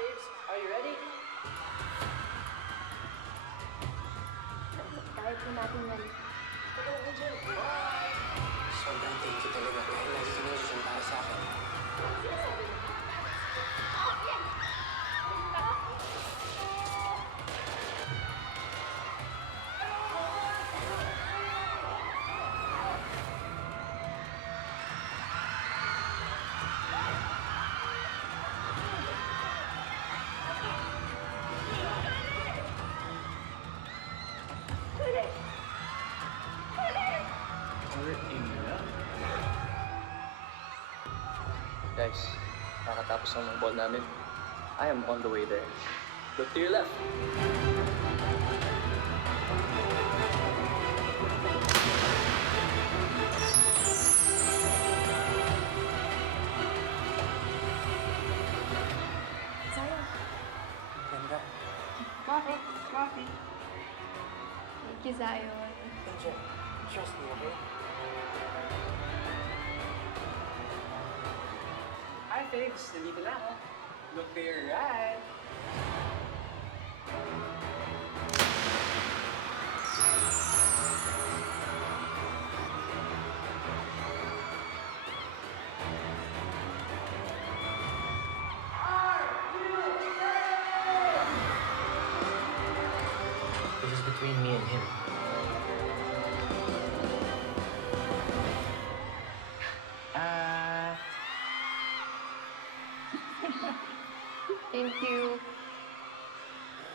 babes, are you ready? Kaya po natin yan. Sobrang thank you talaga dahil lagi ka nandiyan para sa akin. Guys, nakatapos ng ball namin. I am on the way there. Look to your left. Sayang. Ganda. Bakit? Bakit? Thank you, Zion. Angel, trust me, okay? Hi, babes. Nandito na ako. Look to your right. This is between me and him. Thank you.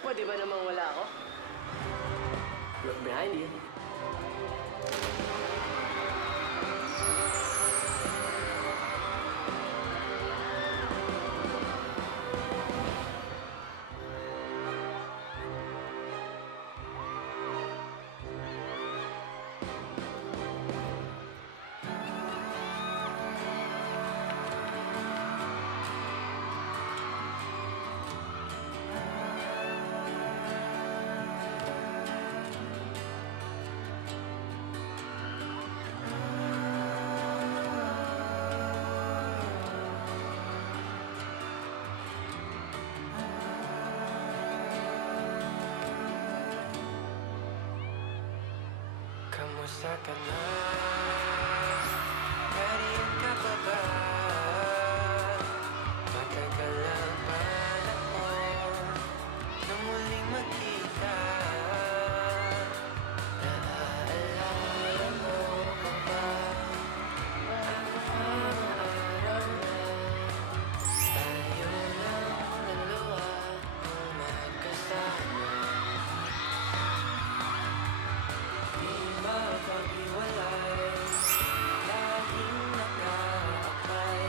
Pwede ba namang wala ako? Look behind you. Kamusta ka na? Nariyan ka pa ba? Matagal ang panahon nang muling magkita. Naaalala mo pa ba ang mga araw na tayo lang dalawa ang magkasama? Di mapag-iwalay, laging nakaakay.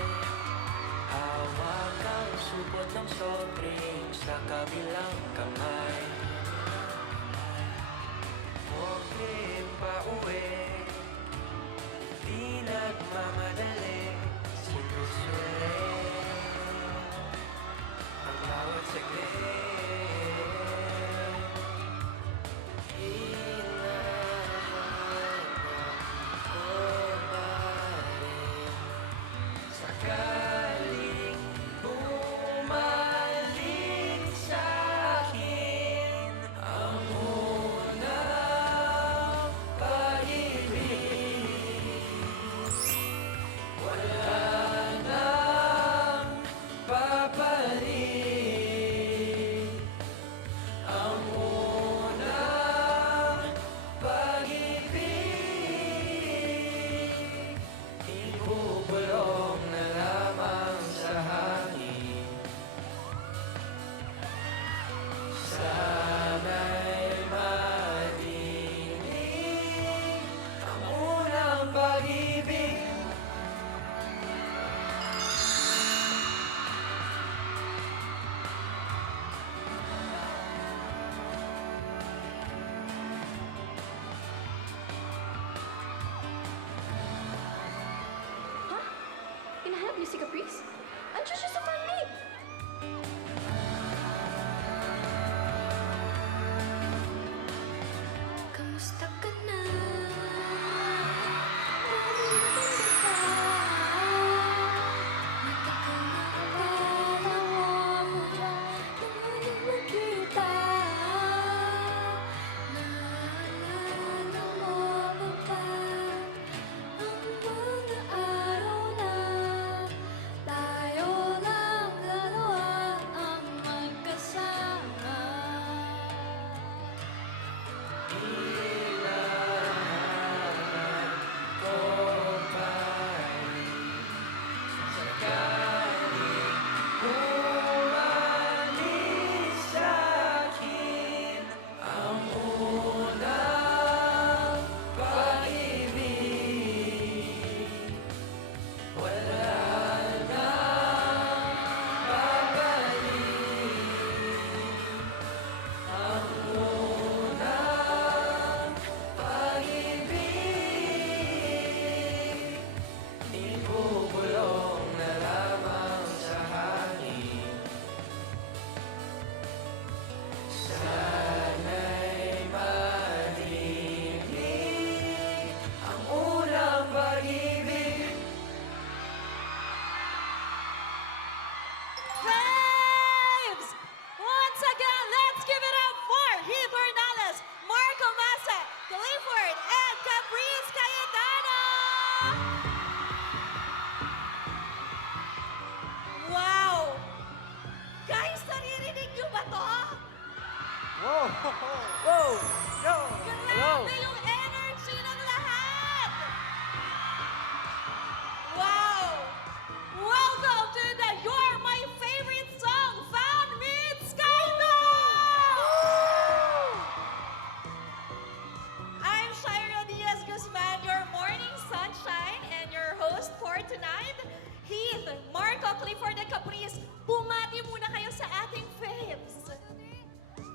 Hawak ang supot ng soft drinks sa kabilang kamay. Okay pa uwi, di nagmamadali. Sinusulit ang bawat saglit. Sakaling bumalik sa'kin ang unang pag-ibig, wala nang babalik. Ang unang pag-ibig, ibubulong na lamang sa hangin. Sana'y madinig ang unang pag-ibig. Ha? Hinahanap niyo si Caprice? Andiyan siya sa farming! Kamusta ka na? Nandito ka? Matagal na akala mo dyan. niyo ba to? Wow! Wow! Yo! Hello! Grabe yung energy ng lahat! Wow! Welcome to the You're My Favorite Song Fan Meets Countdown! I'm Shira Diaz Guzman, your morning sunshine and your host for tonight, Heath, Marco, Clifford, and Caprice. Bumati muna kayo sa ating faves.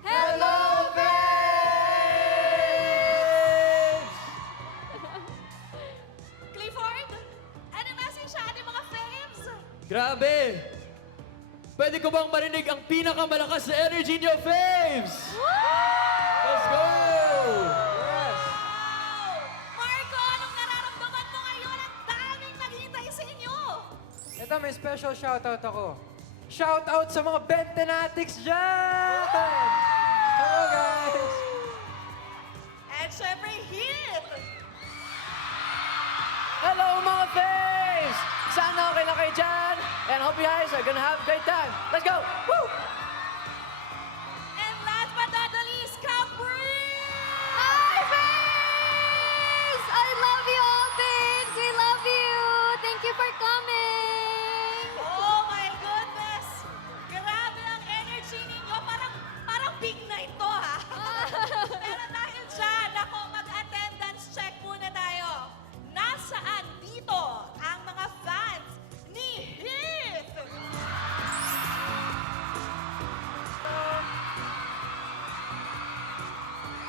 Hello, faves! Clifford, ano message sa ating mga faves? Grabe! Pwede ko bang marinig ang pinakamalakas na energy niyo, faves? Let's go! Yes! Wow! Marco, anong nararamdaman mo ngayon? Ang daming naghihintay sa inyo! Ito, may special shoutout ako. Shoutout sa mga Bentenatics dyan! Hello, guys! And syempre, Heath! Hello mga faves! Sana okay na kayo dyan. And hope you guys are gonna have a great time. Let's go! Woo! And last but not the least, Capri! Hi, babes! I love you all, babes! We love you! Thank you for coming! Oh my goodness! Grabe ang energy ninyo. Parang big night to, ha? Pero dahil dyan, ako, mag-attendance check muna tayo. Nasaan dito ang mga fans ni Heath?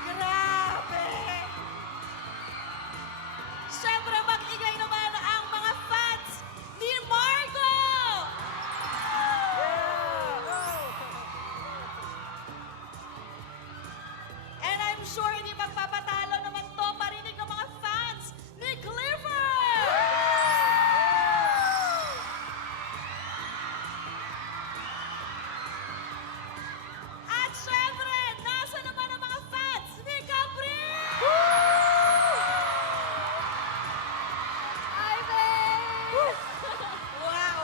Grabe! Siyempre, mag-igay naman ang mga fans ni Marco! And I'm sure hindi magpapatalo naman to parinig ng mga fans ni Clifford! At syempre, nasa naman ang mga fans ni Capri! Hi, babes! Wow!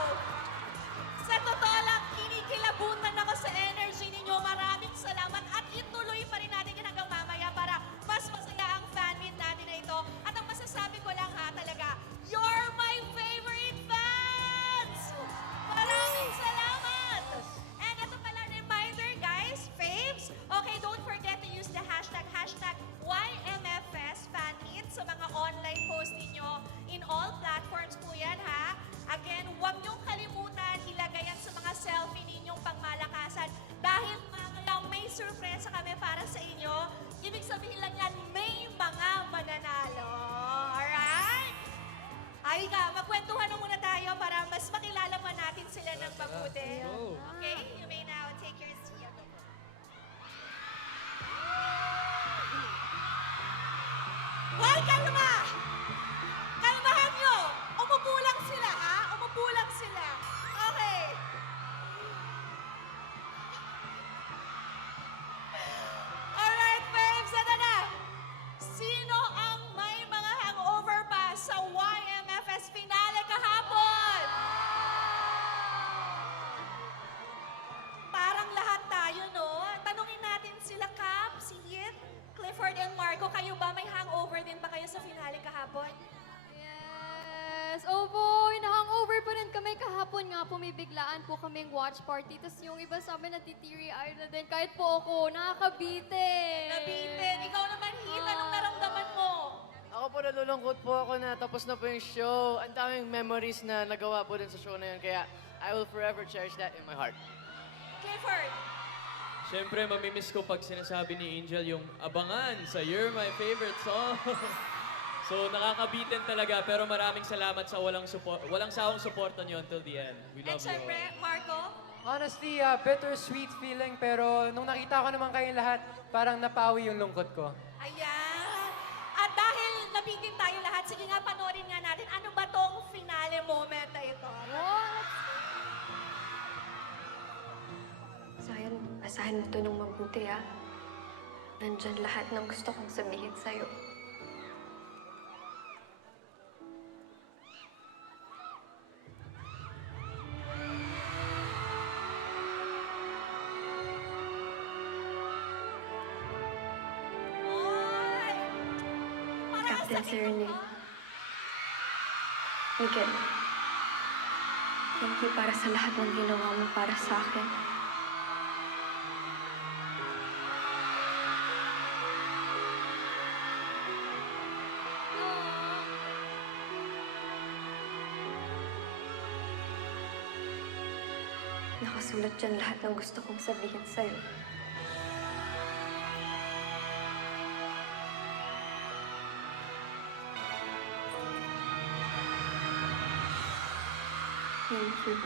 Sa totoo lang, kinikilabutan ako sa energy ninyo. Maraming salamat at ituloy pa rin natin yan hanggang mamaya para mas masaya ang fan meet natin na ito. At ang masasabi ko lang ha talaga, you're my favorite fans! Maraming salamat! And ito pala reminder guys, faves, okay, don't forget to use the hashtag YMFS fan meet sa mga online post ninyo in all platforms po yan ha. Again, huwag niyong kalimutan ilagay yan sa mga selfie ninyong pangmalakasan dahil mamaya may surpresa kami para sa inyo. Ibig sabihin lang yan, may mga mananalo. Alright? Ay ka, magkwentuhan na muna tayo para mas makilala pa natin sila ng mabuti. Okay? You may now take your seat. Hoy, kalma! Kalmahan nyo! Umupo lang sila, ha? Umupo lang sila. Okay. Alright, babes, ano na? Sino ang may mga hangover pa sa YMFS finale kahapon? Parang lahat tayo, no? Tanungin natin sila, Cap, si Heath, Clifford, and Marco. Kayo ba may hangover din pa kayo sa finale kahapon? Yes! Opo, hangover pa rin kami kahapon nga po. May biglaan po kaming watch party. Tapos yung iba sa amin natitiri-eye na din. Kahit po ako, nakakabitin. Nabitin. Ikaw naman, Heath, anong naramdaman mo? Ako po nalulungkot po ako na tapos na po yung show. Ang daming memories na nagawa po din sa show na yun. Kaya I will forever cherish that in my heart. Clifford. Siyempre, mamimiss ko pag sinasabi ni Angel yung abangan sa You're My Favorite Song. So, nakakabitin talaga, pero maraming salamat sa walang sawang suporta niyo until the end. We And love you syempre, all. Marco. Honestly, bittersweet feeling, pero nung nakita ko naman kayong lahat, parang napawi yung lungkot ko. Ayan. At dahil nabitin tayo lahat, sige nga, panoorin nga natin. Ano ba tong finale moment na ito? Basahin mo to ng mabuti, ha? Nandyan lahat ng gusto kong sabihin sa'yo. then serenade. Miguel, thank you para sa lahat ng ginawa mo para sa akin. Nakasulat dyan lahat ng gusto kong sabihin sa'yo. Thank you.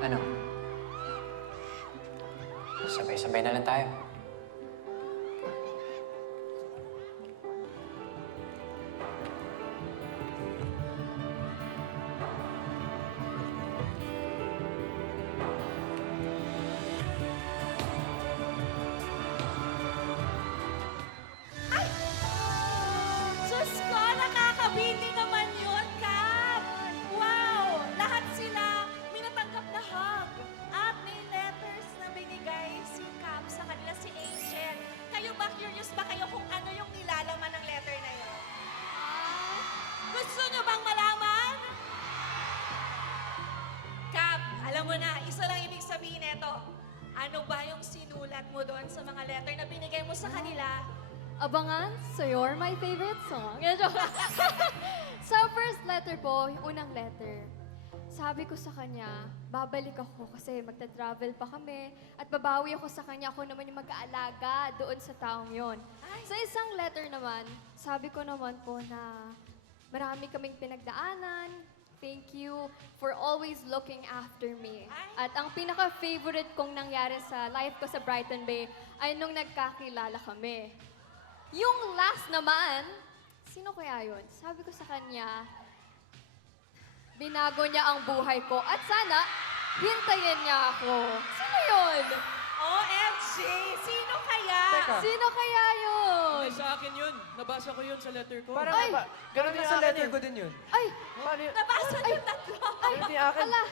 Ano? Sabay-sabay na lang tayo. Diyos ko, nakakabiti naman yun, Cap! Wow! Lahat sila minatanggap na hug. At may letters na binigay si Cap sa kanila, si Angel. Kayo ba, curious ba kayo kung ano yung nilalaman ng letter na yun? Gusto nyo bang malaman? Cap, alam mo na, isa lang ibig sabihin nito. Ano ba yung sinulat mo doon sa mga letter na binigay mo sa kanila? Abangan, so you're my favorite song. Yan, joke. Sa first letter po, yung unang letter, sabi ko sa kanya, babalik ako kasi magta-travel pa kami at babawi ako sa kanya, ako naman yung mag-aalaga doon sa taong yon. Sa isang letter naman, sabi ko naman po na marami kaming pinagdaanan, thank you for always looking after me. At ang pinaka-favorite kong nangyari sa life ko sa Brighton Bay ay nung nagkakilala kami. Yung last naman, sino kaya yun? Sabi ko sa kanya, binago niya ang buhay ko at sana hintayin niya ako. Sino yun? OMG! Sino kaya? Teka. Sino kaya yun? Ay, sa akin yun. Nabasa ko yun sa letter ko. Parang Ay! Ganun Ganun din sa akin letter eh. ko din yun. Ay! Paano yun? Nabasa niyo tatlo. Ay! Ganun din akin. Ala!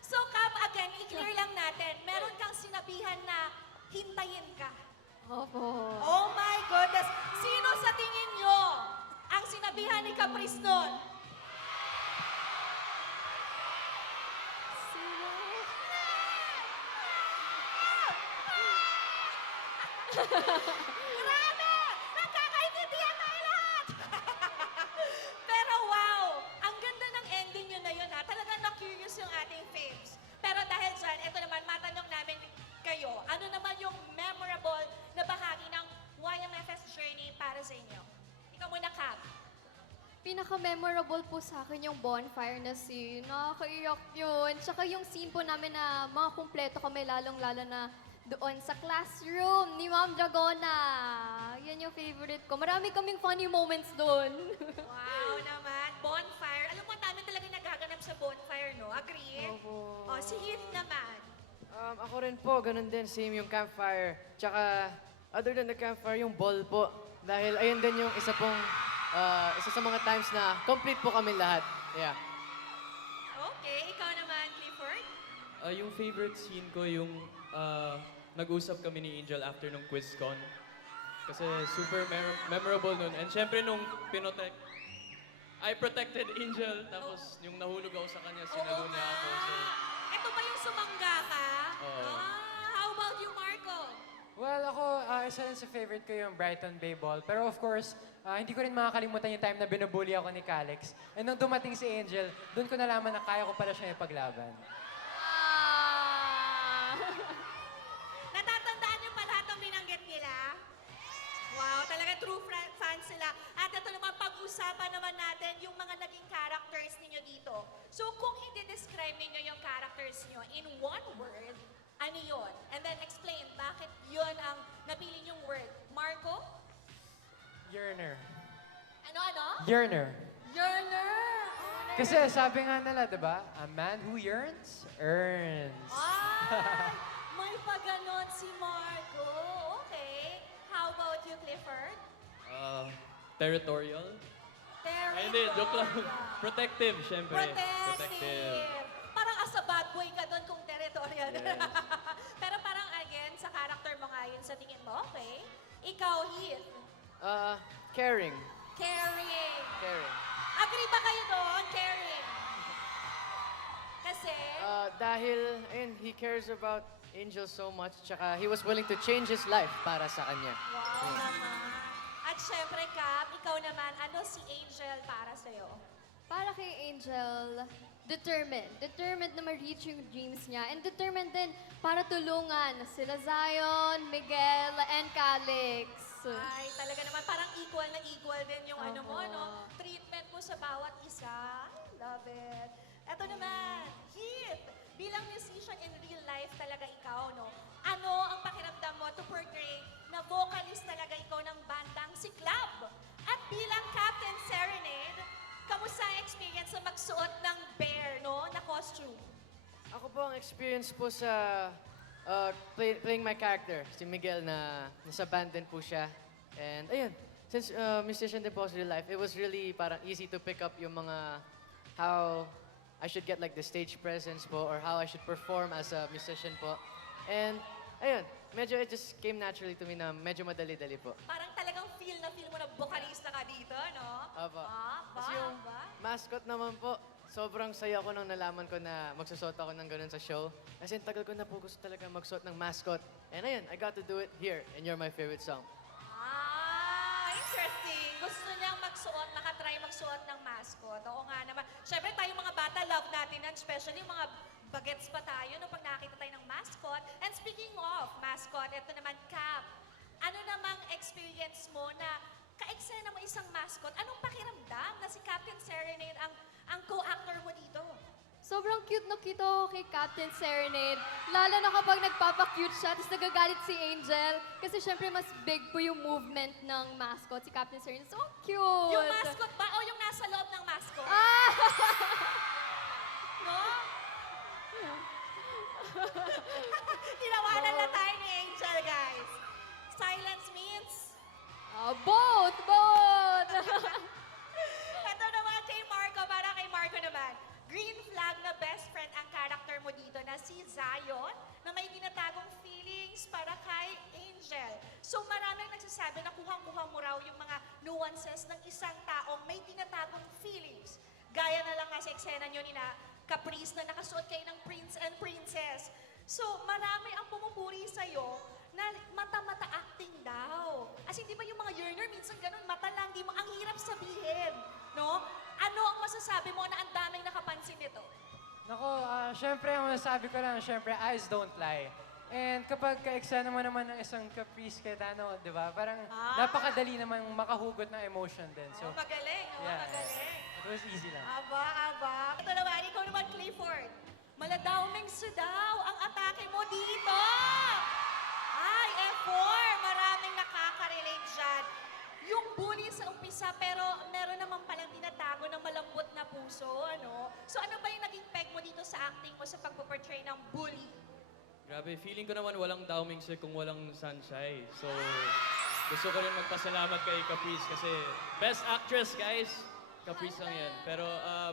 So, Cap, again, i-clear lang natin. Meron kang sinabihan na hintayin ka. Opo. Oh my goodness! Sino sa tingin nyo ang sinabihan ni Caprice nun? Sino? Grabe! Nagkakaintindihan tayo lahat! Pero wow! Ang ganda ng ending nyo na yun ha. Talagang na-curious yung ating faves. Pero dahil dyan, ito naman, matanong namin kayo, ano naman yung memorable na bahagi ng YMFS journey para sa inyo? Ikaw muna, Cap. Pinaka-memorable po sa akin yung bonfire na scene. Nakakaiyak yun. Tsaka yung scene po namin na mga kumpleto kami, lalong-lalo na doon sa classroom ni Ma'am Dragona. Yan yung favorite ko. Marami kaming funny moments doon. Wow naman. Bonfire. Alam mo, dami talaga nagaganap sa bonfire, no? Agree? Opo. O, si Heath naman. Ako rin po, ganun din, same yung campfire. Tsaka, other than the campfire, yung ball po. Dahil ayun din yung isa sa mga times na complete po kami lahat. Yeah. Okay, ikaw naman, Clifford. Yung favorite scene ko, yung nag-usap kami ni Angel after nung QuizCon. Kasi super memorable nun. And syempre nung I protected Angel, tapos yung nahulog ako sa kanya, sinalo niya ako. So, Ito ba yung sumangga ka? Oo. How about you, Marco? Well, ako, isa rin sa favorite ko yung Brighton Bay Ball. Pero of course, hindi ko rin makakalimutan yung time na binubully ako ni Calix. And nung dumating si Angel, doon ko nalaman na kaya ko pala siya ipaglaban. Ah! Natatandaan niyo pa lahat ng binanggit nila? Wow, talaga true fans sila. At ito naman, pag-usapan naman natin yung mga naging characters ninyo dito. So kung hindi describe ninyo yung characters niyo in one word, ano yun? And then explain bakit yun ang napili niyong word. Marco? Yearner. Ano? Yearner. Yearner! Kasi sabi nga nila, di ba? A man who yearns, earns. Ay! May paganon si Marco. Okay. How about you, Clifford? Territorial? Ay, hindi, joke lang. Protective, syempre. Protective. Parang as a bad boy ka doon kung territorial. Yes. Pero parang again, sa character mo nga yun sa tingin mo, okay? Ikaw, Heath. Caring. Caring. Caring. Agree ba kayo doon? Caring. Kasi, Dahil, ayun, he cares about Angel so much, tsaka he was willing to change his life para sa kanya. wow naman. At syempre, Cap, ikaw naman, ano si Angel para sa'yo? Para kay Angel, determined. Determined na ma-reach yung dreams niya. And determined din para tulungan sila Zion, Miguel, and Calix. Ay, talaga naman, parang equal na equal din yung ano mo, Oo. no? Treatment mo sa bawat isa. I love it. Eto naman, Heath, bilang musician in real life talaga ikaw, no? Ano ang pakiramdam mo to portray na vocalist talaga ikaw ng bandang si Club? At bilang Captain Serenade, kamusta ang experience na magsuot ng bear, no, na costume? Ako po ang experience po sa playing my character, si Miguel na nasa band din po siya. And ayun, since musician din po sa real life, it was really parang easy to pick up yung mga how I should get like the stage presence po or how I should perform as a musician po. And ayun, medyo it just came naturally to me na medyo madali-dali po. Parang talagang feel mo na vocalista ka dito, no? Opo. Ah, ba, Tapos yung ba? mascot naman po, sobrang saya ko nang nalaman ko na magsusot ako ng ganun sa show. Kasi tagal ko na po gusto talaga magsuot ng mascot. And ayun, I got to do it here in You're My Favorite Song. Ah, interesting. Gusto niyang magsuot, nakatry magsuot ng mascot. Oo nga naman. Siyempre tayong mga bata, love natin yan. Especially yung mga bagets pa tayo no, pag nakakita tayo ng mascot. And speaking of mascot, ito naman, Cap. Ano namang experience mo na ka-eksena mo isang mascot? Anong pakiramdam na si Captain Serenade ang co-actor mo dito? Sobrang cute na cute ako kay Captain Serenade. Lalo na kapag nagpapa-cute siya, tapos nagagalit si Angel. Kasi syempre mas big po yung movement ng mascot, si Captain Serenade. So cute! Yung mascot ba o yung nasa loob ng mascot? Ah! No? Tinawanan na tayo ni Angel, guys. Silence means... Both! Both! Ito naman kay Marco, para kay Marco naman. Green flag na best friend ang character mo dito na si Zion na may tinatagong feelings para kay Angel. So maraming nagsasabi na kuhang-kuha mo raw yung mga nuances ng isang taong may tinatagong feelings. Gaya na lang nga sa eksena nyo ni na Caprice na nakasuot kayo ng prince and princess. So marami ang pumupuri sa'yo na mata-mata acting daw. As hindi ba yung mga yearner, minsan ganun, mata lang, di mo, ang hirap sabihin. No? Ano ang masasabi mo na ang daming nakapansin nito? Nako, syempre, ang masasabi ko lang, syempre, eyes don't lie. And kapag ka-eksena mo naman ng isang Caprice Cayetano, di ba? Parang napakadali naman makahugot ng emotion din. So, Magaling, magaling. it was easy lang. Aba. Ito naman, ikaw naman, Clifford. Maladawming daw ang atake mo dito. Ay, F4, maraming nakaka-relate dyan. Yung bully sa umpisa, pero meron naman palang tinatago ng malambot na puso, ano? So ano ba yung naging peg mo dito sa acting mo sa pagpo-portray ng bully? Grabe, feeling ko naman walang Dowming Sir kung walang Sunshine. So, gusto ko rin magpasalamat kay Caprice kasi best actress, guys. Caprice lang yan. Pero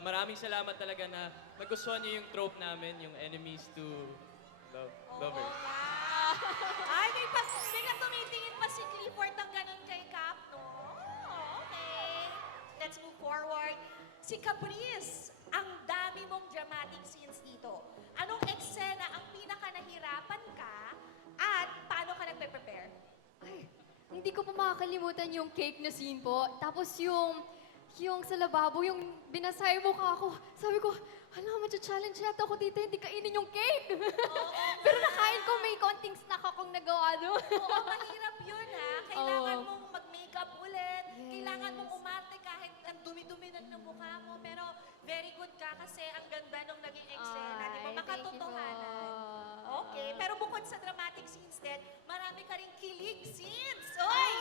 maraming salamat talaga na nagustuhan niyo yung trope namin, yung enemies to lovers. Wow! Ay, may biglang tumitingin pa si Clifford ng ganun kay Cap, no? Okay. Let's move forward. Si Caprice, ang dami mong dramatic scenes dito. Anong eksena ang pinaka-nahirapan ka at paano ka nagpe-prepare? Ay, hindi ko pa makakalimutan yung cake na scene po. Tapos yung sa lababo, yung binasay mo ka ako. Sabi ko, hala, matcha-challenge yata ako dito, hindi kainin yung cake. Pero nakain ko, may konting snack akong nagawa doon. Oo, mahirap yun ha. Kailangan mong mag-makeup ulit. Kailangan mong umarte kahit ang dumi-dumi ng mukha mo. Pero very good ka kasi ang ganda nung naging eksena. Di ba? Ay, thank you Makatotohanan. po. Okay. Pero bukod sa dramatic scenes din, marami ka rin kilig scenes. Oy!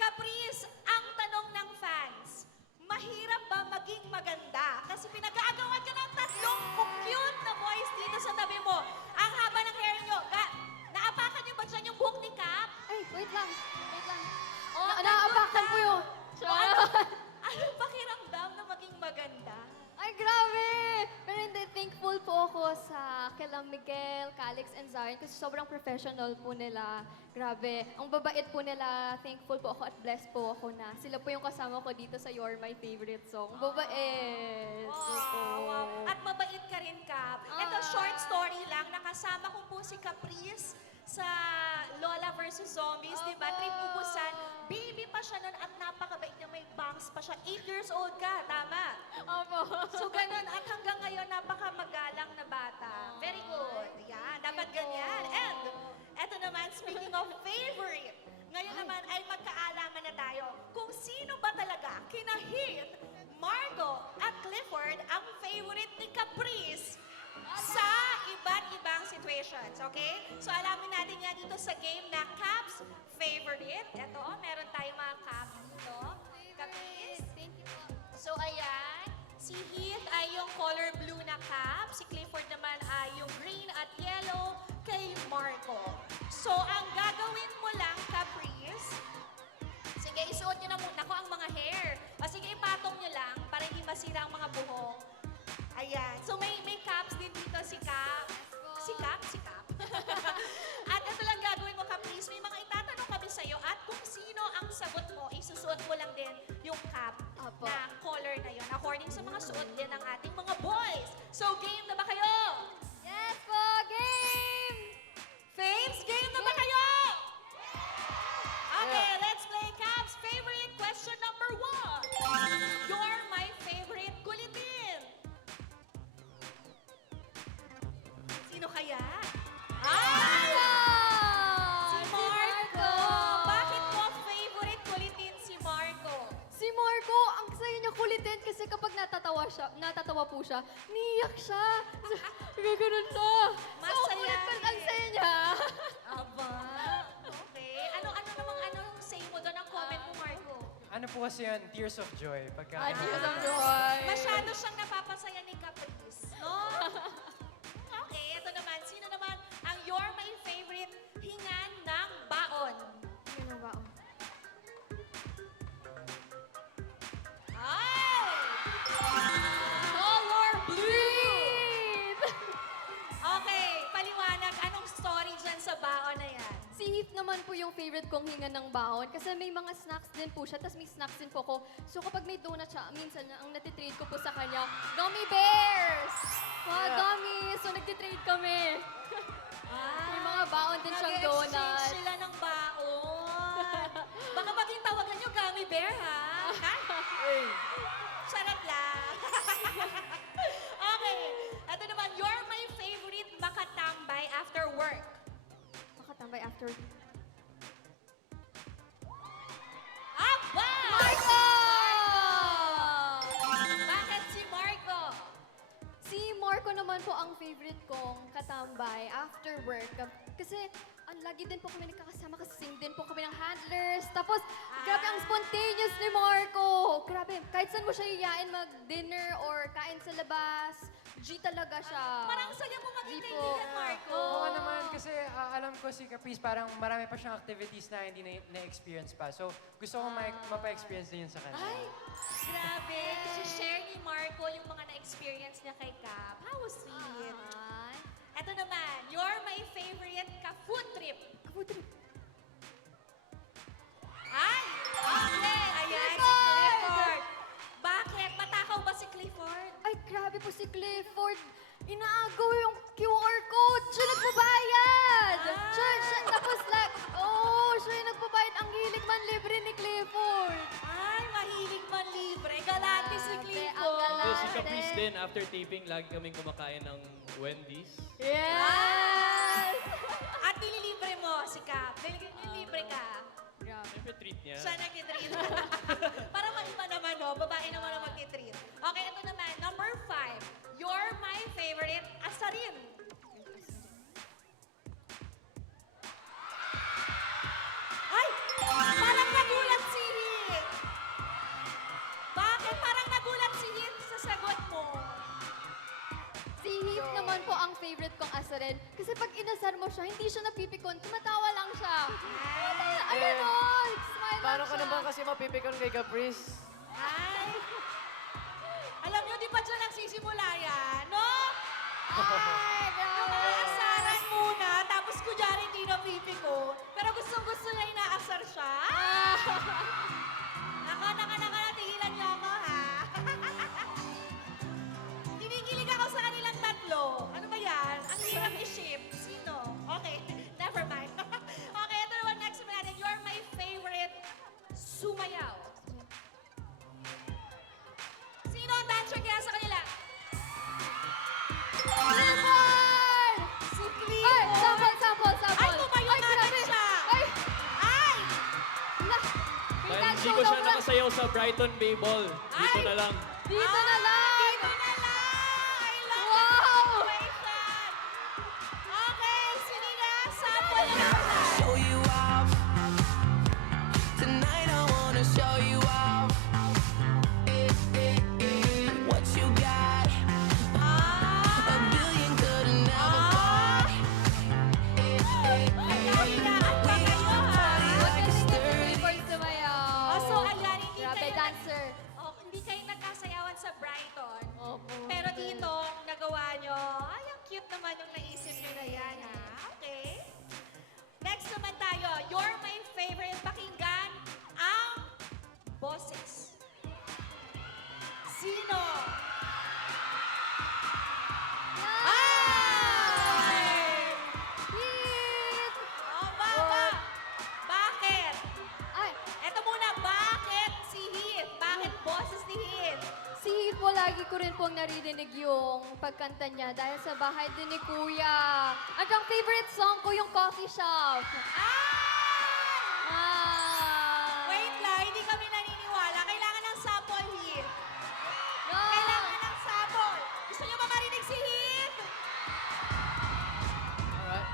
Caprice, ang tanong ng fans, mahirap ba maging maganda? Kasi pinag-aagawan ka ng tatlong cute na boys dito sa tabi mo. Ang haba ng kila Miguel, Calix, and Zion kasi sobrang professional po nila. Grabe. Ang babait po nila. Thankful po ako at blessed po ako na sila po yung kasama ko dito sa You're My Favorite Song. Babait. Wow. At mabait ka rin, Cap. Ito, short story lang. Nakasama ko po si Caprice sa Lola versus Zombies, di ba? Trip Bubusan. Baby pa siya nun at napakabait niya. May bangs pa siya. 8 years old ka, tama? Opo. So ganun. At hanggang ngayon, napakamagalang na bata. Very good. Yan, dapat ganyan. And, eto naman, speaking of favorite, ngayon naman ay magkaalaman na tayo kung sino ba talaga kina Heath, Marco at Clifford ang favorite ni Caprice sa iba't ibang situations, okay? So alamin natin yan dito sa game na Cap's favorite. Ito, meron tayong mga Cap dito. Caprice. Thank you po. So ayan, si Heath ay yung color blue na cap, si Clifford naman ay yung green at yellow kay Marco. So ang gagawin mo lang, Caprice, sige, isuot nyo na muna ko ang mga hair. O sige, ipatong nyo lang para hindi masira ang mga buhok. Ayan. So may caps din dito si Cap. Si Cap? Si Cap. At ito lang gagawin mo, Caprice. May mga itatanong kami sa'yo at kung sino ang sagot mo, isusuot mo lang din yung cap Apo. na color na yon according sa mga suot din ng ating mga boys. So game na ba kayo? Yes po! Game! Faves, game na ba kayo? Okay, let's play Cap's favorite question number 1. You're my favorite kulitin. Sino kaya? Ay! Si Marco! Bakit mo favorite kulitin si Marco? Si Marco, ang saya niya kulitin kasi kapag natatawa po siya, niyak siya. Gaganon siya. Masayahin. So, kulit pa rin ang saya niya. Aba, okay. Ano yung say mo doon? Ang comment mo, Marco? Ano po kasi yun? Tears of joy. Pagka, Tears of joy. Masyado siyang napapasaya ni Caprice, no? Okay, ito naman. Sino naman ang You're My Favorite hingan ng baon? Ano ba? Ay! Color blue! Okay, paliwanag. Anong story dyan sa baon na yan? Si Heath naman po yung favorite kong hinga ng baon kasi may mga snacks din po siya, tapos may snacks din po ako. So kapag may donut siya, minsan ang natitrade ko po sa kanya, gummy bears! Mga gummies! So nagtitrade kami. May mga baon din siyang Nag-exchange donut. sila ng baon. Baka maging tawagan nyo gummy bear, ha? Charot lang. Okay. Ito naman, you're my favorite makatambay after work. Makatambay after. Aba! Marco! Bakit si Marco? Si Marco naman po ang favorite kong katambay after work. Kasi lagi din po kami nagkakasama kasi same din po kami ng handlers. Tapos, grabe ang spontaneous ni Marco. Grabe, kahit saan mo siya iyain mag-dinner or kain sa labas, G talaga siya. Parang saya mo maging Di po. kaibigan, Marco. Oo naman, kasi alam ko si Caprice, parang marami pa siyang activities na hindi na-experience pa. So, gusto ko mapa-experience din yun sa kanya. Ay, grabe. Kasi share ni Marco yung mga na-experience niya kay Cap. How sweet. Ay, Ito naman, you're my favorite ka-food trip. kabuti. Ay! Okay! Ayan, si Clifford. Bakit? Matakaw ba si Clifford? Ay, grabe po si Clifford. Inaagaw yung QR code. Siya nagbabayad. Tapos siya yung nagbabayad. Ang hilig man libre ni Clifford. Ay, mahilig man libre. Galante si Grabe, Clifford. ang galante. So, si Caprice din, after taping, lagi kaming kumakain ng Wendy's. Yes! At nililibre mo si Cap. Nililibre ka. Grabe. Siyempre, treat niya. Siya nag-treat. Para maiba naman, no? Babae naman ang mag-treat. Okay, ito naman. Number 5. You're my favorite asarin. Ay! Parang nagulat si Heath. Bakit parang nagulat si Heath sa sagot mo? Si Heath naman po ang favorite kong asarin. Kasi pag inasar mo siya, hindi siya napipikon. Tumatawa lang siya. Ayun o! Smile Paano lang ka siya. naman kasi mapipikon kay Caprice? Ay! Alam niyo, di ba dyan nagsisimula yan, no? Ay, grabe. tigilan niyo ako, ha? Kinikilig ako sa kanilang tatlo. Ano ba yan? Ang hirap i-ship. Sino? Okay, never mind. Okay, ito naman next naman natin. You're my favorite sumayaw. Sino ang dancer kaya sa kanila? Clifford! Si Ay, Clifford. sample. Ay, tumayo na agad grabe. siya. Ay, Ay! la. Dahil hindi ko siya nakasayaw sa Brighton Bay Ball. Dito Ay! na lang. Dito na lang. Dito na lang! I love Wow! the situation! Okay, sige nga, sample na lang. Show you off. Tonight I wanna show you off. What you got? A billion couldn't ever buy. Kahinaan pa kayo, ha? Magaling din si Clifford sumayaw. Oh, so ayan, hindi Grabe, kayo, dancer. hindi kayo nagkasayawan sa Brighton. Opo. Pero dito, nagawa nyo. Ay, ang cute naman yung naisip nyo na yan, ha? Okay. Next naman tayo. You're my favorite. Pakinggan ang boses. Sino? Ay! Hit! Oh, baba! Bakit? Ay, Eto muna, bakit si Heath? Bakit boses ni Heath? si Hit po, lagi ko rin pong naririnig yung pagkanta niya dahil sa bahay din ni Kuya. Ang favorite song ko yung Coffee Shop. Ah! Ah! Wait lang, hindi kami naniniwala. Kailangan ng sample, Heath. No! Kailangan ng sample. Gusto niyo ba marinig si Heath? Alright.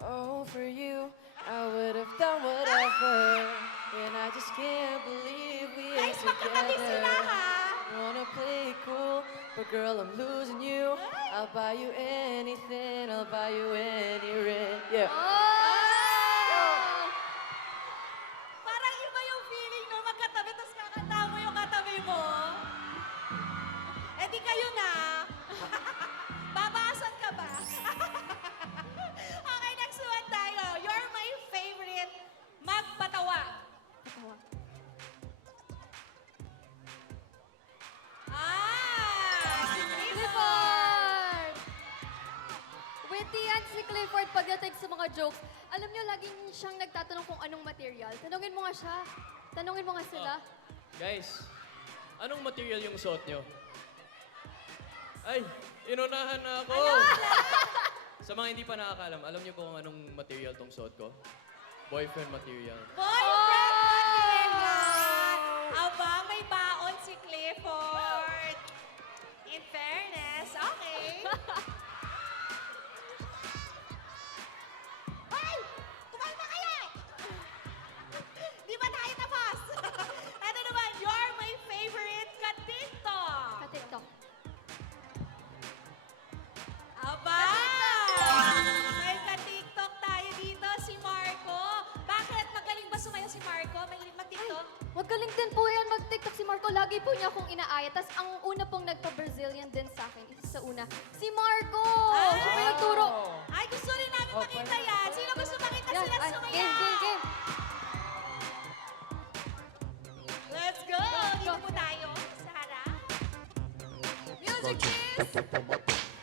Oh, for you, I would have done whatever. And I just can't believe we ain't Guys, magkatabi together. sila, ha? Wanna play cool, but girl, I'm losing you. I'll buy you anything, I'll buy you any ring. Yeah. Oh! Parang iba yung feeling, no? Magkatabi, tapos kakanta mo yung katabi mo. Eh di kayo na. Babasan ka ba? Okay, next one tayo. You're my favorite magpatawa. Ah! Si Clifford! Clifford! Witty yan si Clifford pagdating sa mga jokes. Alam niyo, laging siyang nagtatanong kung anong material. Tanungin mo nga siya. Tanungin mo nga sila. Guys, anong material yung suot nyo? Ay, inunahan na ako! Sa mga hindi pa nakakalam, alam niyo kung anong material tong suot ko? Boyfriend material. Boyfriend material! Aba, may baon si Clifford. In fairness, okay. Ay! Kumalma kayo! Di ba tayo tapos? Ano naman, you're my favorite ka-TikTok. Ka-TikTok. Aba! May ka-TikTok tayo dito, si Marco. Bakit? Magaling ba sumayaw si Marco? Mahilig mag-TikTok? Magaling din po yan mag-TikTok si Marco. Lagi po niya akong inaaya. Tapos ang una pong nagpa-Brazilian din sa akin, isa sa una, si Marco! Siya po yung nagturo. Ay, gusto rin namin makita yan. Sino gusto makita Yan, sila ay, sumayaw? game. Let's go! Dito po tayo sa harap. Music, please!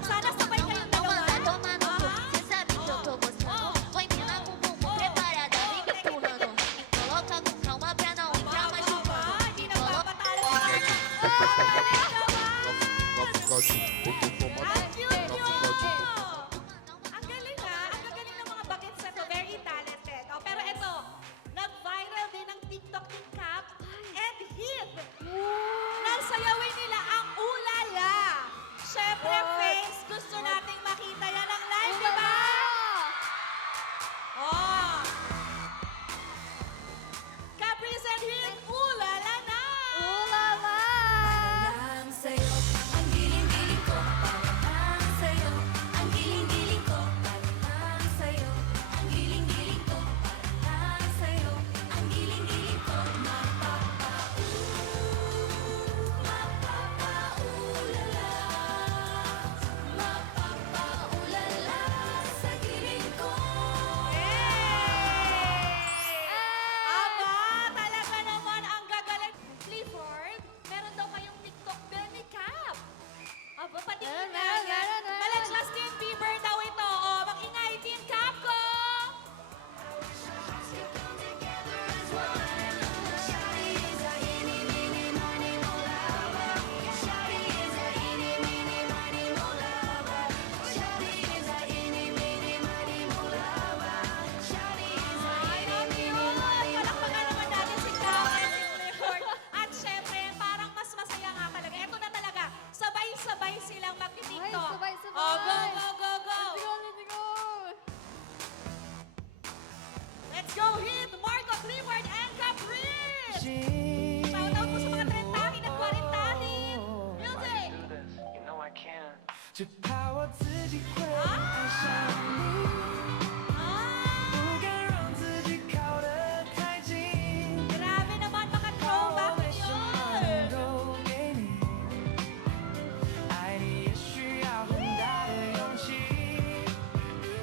Sana sabay kayong dalawa. Cê sabe que eu tô gostando. Vou empinar com o bumbum preparada, vem me empurrando. Me coloca com calma pra não entrar mais de Aba, mano. hindi Me coloca nagpapatalo si Marco. Ang cute nyo! Ang galing ha. Ang gagaling ng mga bagets na to. Very talented. Oh, pero ito, nag-viral din ang TikTok ni Cap and Heath. Nang sayawin nila ang ulala. Siyempre, face, gusto nating makita yan ang live, di ba? Oh! Caprice and Heath, ulala na! Ulala! Lang sa'yo, ang giling-giling ko. Lang sa'yo, ang giling-giling ko. Lang sa'yo, ang giling-giling ko. Lang sa'yo, ang giling-giling ko. Mapapauwi. Shoutout po sa mga trentahin at kwarentahin. Music! 只怕我自己会爱上你， Ah! 不敢让自己靠得太近。 Grabe naman, baka throwback 为什么 yun. 能够给你？爱你也需要很大的勇气。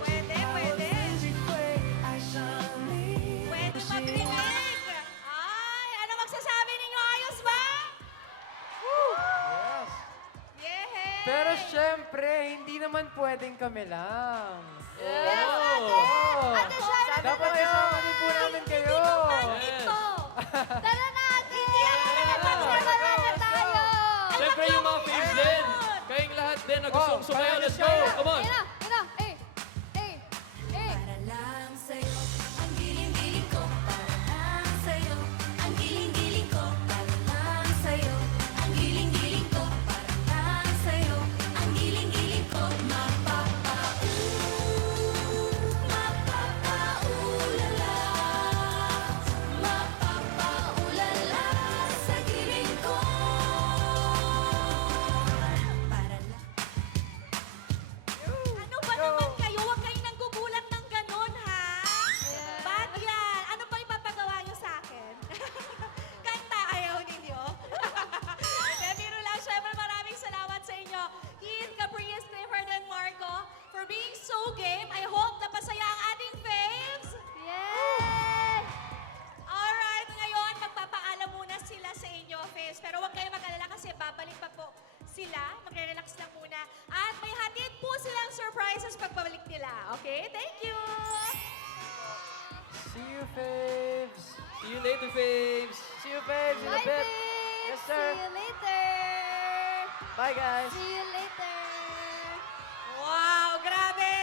Pwede, pwede. 自己会爱上你。 Pwede 不希望 mag-remake. Ay, ano magsasabi ninyo? Ayos ba? Yes. Yehey! Pero syempre, hindi naman pwedeng kami lang. Yes, ate! Oo. Ate Sharon, Dapat kasama din po namin kayo. Ito! tara na, ate! Magsasaran na tayo! Siyempre yung mga faves din. Kayong lahat din na gustong Oh, sumayaw. kaya Let's siya. go. Come on. Ayun na, ayun na. Eh, eh, eh. Para lang sa'yo, ang giling-giling ko. Para lang sa'yo, ang giling-giling ko. Para lang sa'yo, ang giling-giling ko. Para lang sa'yo, ang giling-giling ko. Mapapaulala, mapapaulala sa giling ko. Para lang. Ano ba naman kayo? Huwag kayo nang gugulat ng ganun, ha? Bad yan. Ano ba ipapagawa niyo sa akin? Kanta, ayaw ninyo? Hindi, biro lang. Siyempre, maraming salamat sa inyo. Keith, Caprice, Clifford, and Marco for being so game. I hope napasaya ang ating faves. Yes! Alright, ngayon magpapaalam muna sila sa inyo, faves. Pero huwag kayo mag-alala kasi babalik pa po sila. Magre-relax lang muna. At may hatid po silang surprises pagbabalik nila. Okay? Thank you! See you, faves. See you later, faves. See you, babes, in a Bye, bit. babes! Yes, sir. See you later! Bye, guys. See you later! Wow, grabe!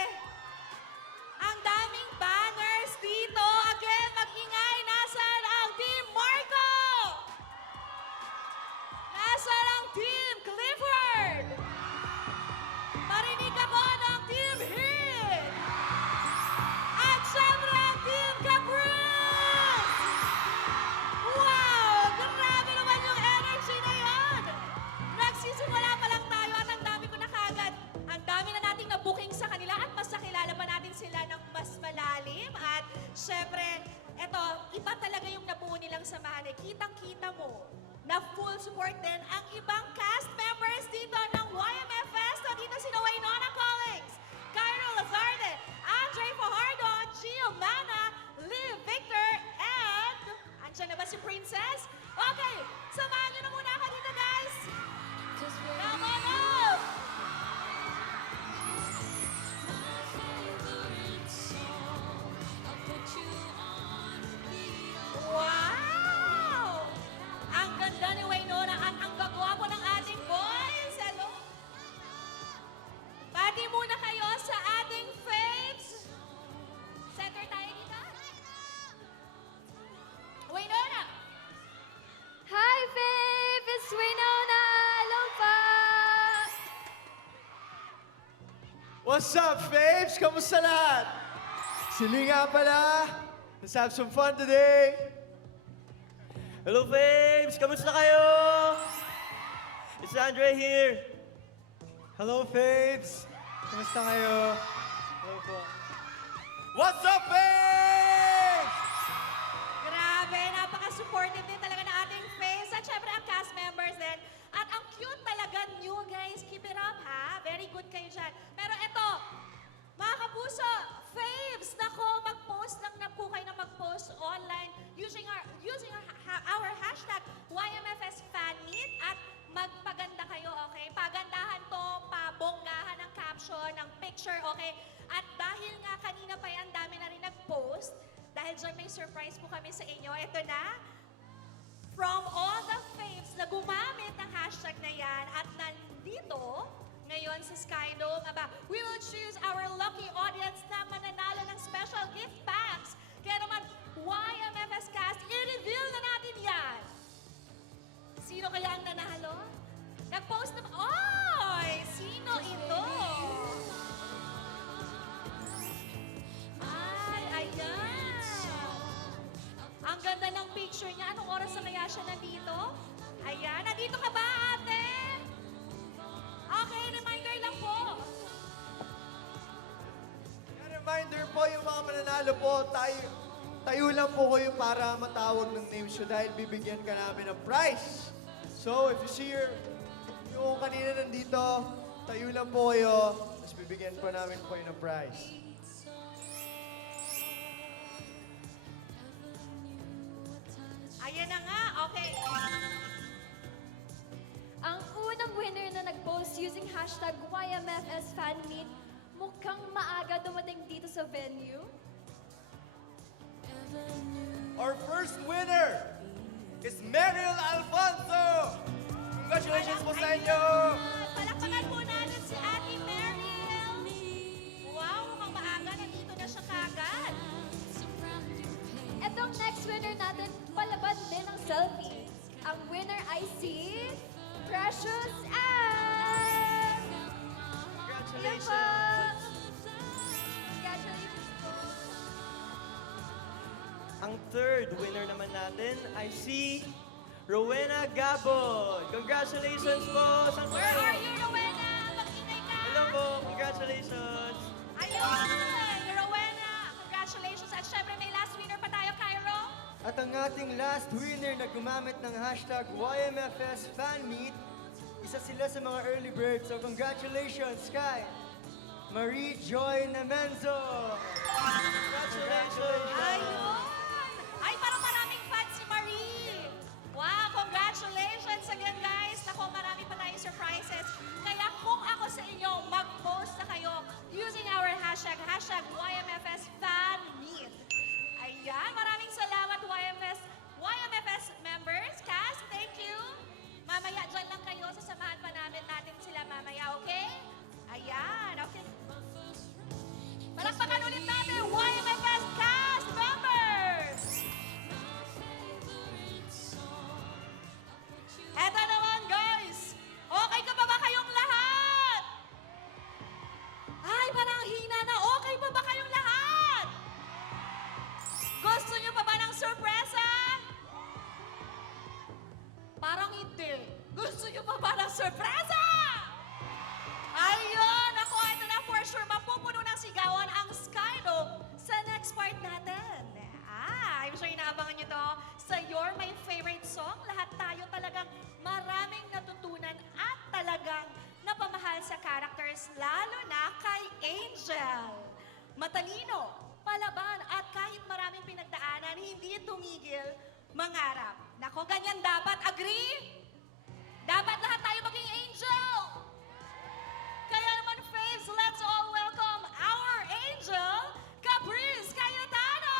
Ang daming banners dito. Again, mag-ingay. Nasaan ang Team Marco? Nasaan ang Team Clifford? Marinig ako ng Team Hill. At syempre ang Team Caprice! Wow! Grabe naman yung energy na yun! Nagsisimula pa lang tayo at ang dami ko na kagad. Ang dami na nating na-booking sa kanila at mas nakilala pa natin sila ng mas malalim. At syempre, eto, iba talaga yung nabuo nilang samahan. Kitang-kita mo na full support din ang ibang cast members dito ng YMF Fest. Dito sina Waynona Collins, Cairo Lazarde, Andre Fajardo, Gio Mana, Liv Victor, and andyan na ba si Princess? Okay, samahan nyo na muna ako dito, guys. Come on up! Wow! Ang ganda ni Waynona at ang gagwapo ng ating boys. Hello! Pati muna kayo sa ating faves. Center tayo dito. Waynona! Hi, babe! It's Winona! Hello pa! What's up, faves? Kamusta lahat? Sili nga pala. Let's have some fun today. Hello, Faves! Kamusta kayo? It's Andre here. Hello, faves. Kamusta kayo? Hello po. What's up, Faves? Grabe, napaka-supportive din talaga ng ating face. At syempre ang cast members din. At ang cute talaga nyo, guys. Keep it up, ha? Very good kayo dyan. Pero eto, mga kapuso, faves, nako, mag-post lang na po kayo na mag-post online using our hashtag YMFS Fan Meet at magpaganda kayo, okay? Pagandahan to, pabonggahan ng caption, ng picture, okay? At dahil nga kanina pa yan, dami na rin nag-post, dahil dyan may surprise po kami sa inyo. Ito na, from all the faves na gumamit ng hashtag na yan at nandito ngayon sa Skydome, we will choose our lucky audience na mananalo ng special gift packs. Kaya naman, YMFS Cast, i-reveal na natin yan. Sino kaya ang nanalo? Nag-post na... Oy! Sino ito? Ay, ayan. Ang ganda ng picture. siya nandito? Ayan, nandito ka ba, ate? Okay, reminder lang po. Reminder po yung mga mananalo po, tayo lang po kayo para matawag ng name show dahil bibigyan ka namin ng prize. So, if you see yung kanina nandito, tayo lang po kayo, tapos bibigyan po namin po yung prize. Ayan na nga, okay. Ang unang winner na nag-post using hashtag YMFSFanmeet, mukhang maaga dumating dito sa venue. Our first winner is Meryl Alfonso! Congratulations po sa inyo! Palakpakan po natin si Ate Meryl. Wow, mukhang maaga, nandito na siya kagad. Etong next winner natin, palaban din ang selfie. Ang winner ay si Precious Ann! Yan po! Congratulations po! Ang third winner naman natin ay si Rowena Gabon. Congratulations po sa Where are you, Rowena? Mag-ingay ka! Hello po, congratulations! Ayun! Rowena, congratulations. At syempre may last winner pa tayo, Cairo. At ang ating last winner na gumamit ng hashtag YMFSFanmeet, isa sila sa mga early birds. So congratulations kay Marie Joy Namenzo! Congratulations! Ayun! Ay, parang maraming fans si Marie. Wow, congratulations again, guys. Naku, marami pa tayong surprises. Kaya kung ako sa inyo, mag-post na kayo using our hashtag YMFSFanmeet. Ayan, maraming salamat YMFS members. Cast, thank you. Mamaya, dyan lang kayo. Sasamahan pa natin sila mamaya, okay? Ayan, okay. Palakpakan ulit natin, YMFS cast members! Eto naman, guys. Okay ka pa ba kayong lahat? Ay, parang hina na. Okay pa ba kayong lahat? Gusto niyo pa ba ng sorpresa? Parang hindi. Gusto niyo pa ba ng sorpresa? Ayun! Ako, ito na for sure. Mapupuno ng sigawan ang Skyro sa next part natin. I'm sure inaabangan niyo to. Sa You're My Favorite Song, lahat tayo talagang maraming natutunan at talagang napamahal sa characters, lalo na kay Angel. Matalino, palaban, at kahit maraming pinagdaanan, hindi tumigil mangarap. Nako, ganyan dapat. Agree? Dapat lahat tayo maging angel! Kaya naman, faves, let's all welcome our angel, Caprice Cayetano!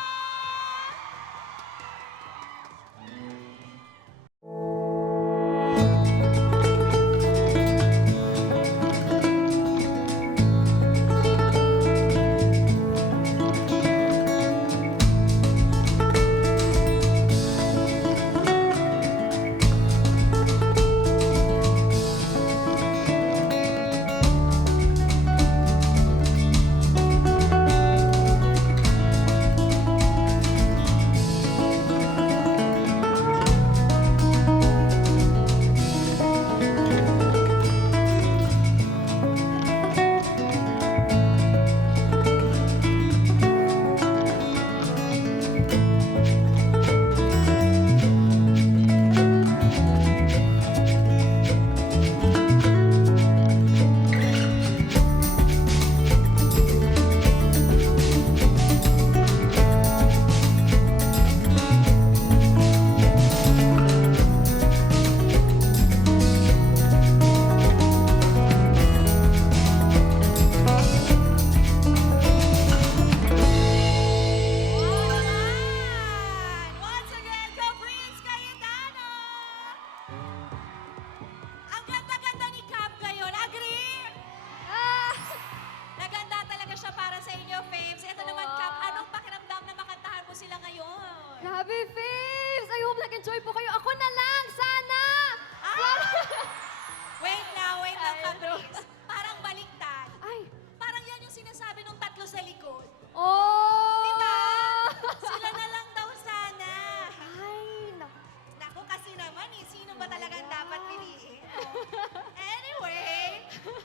Anyway,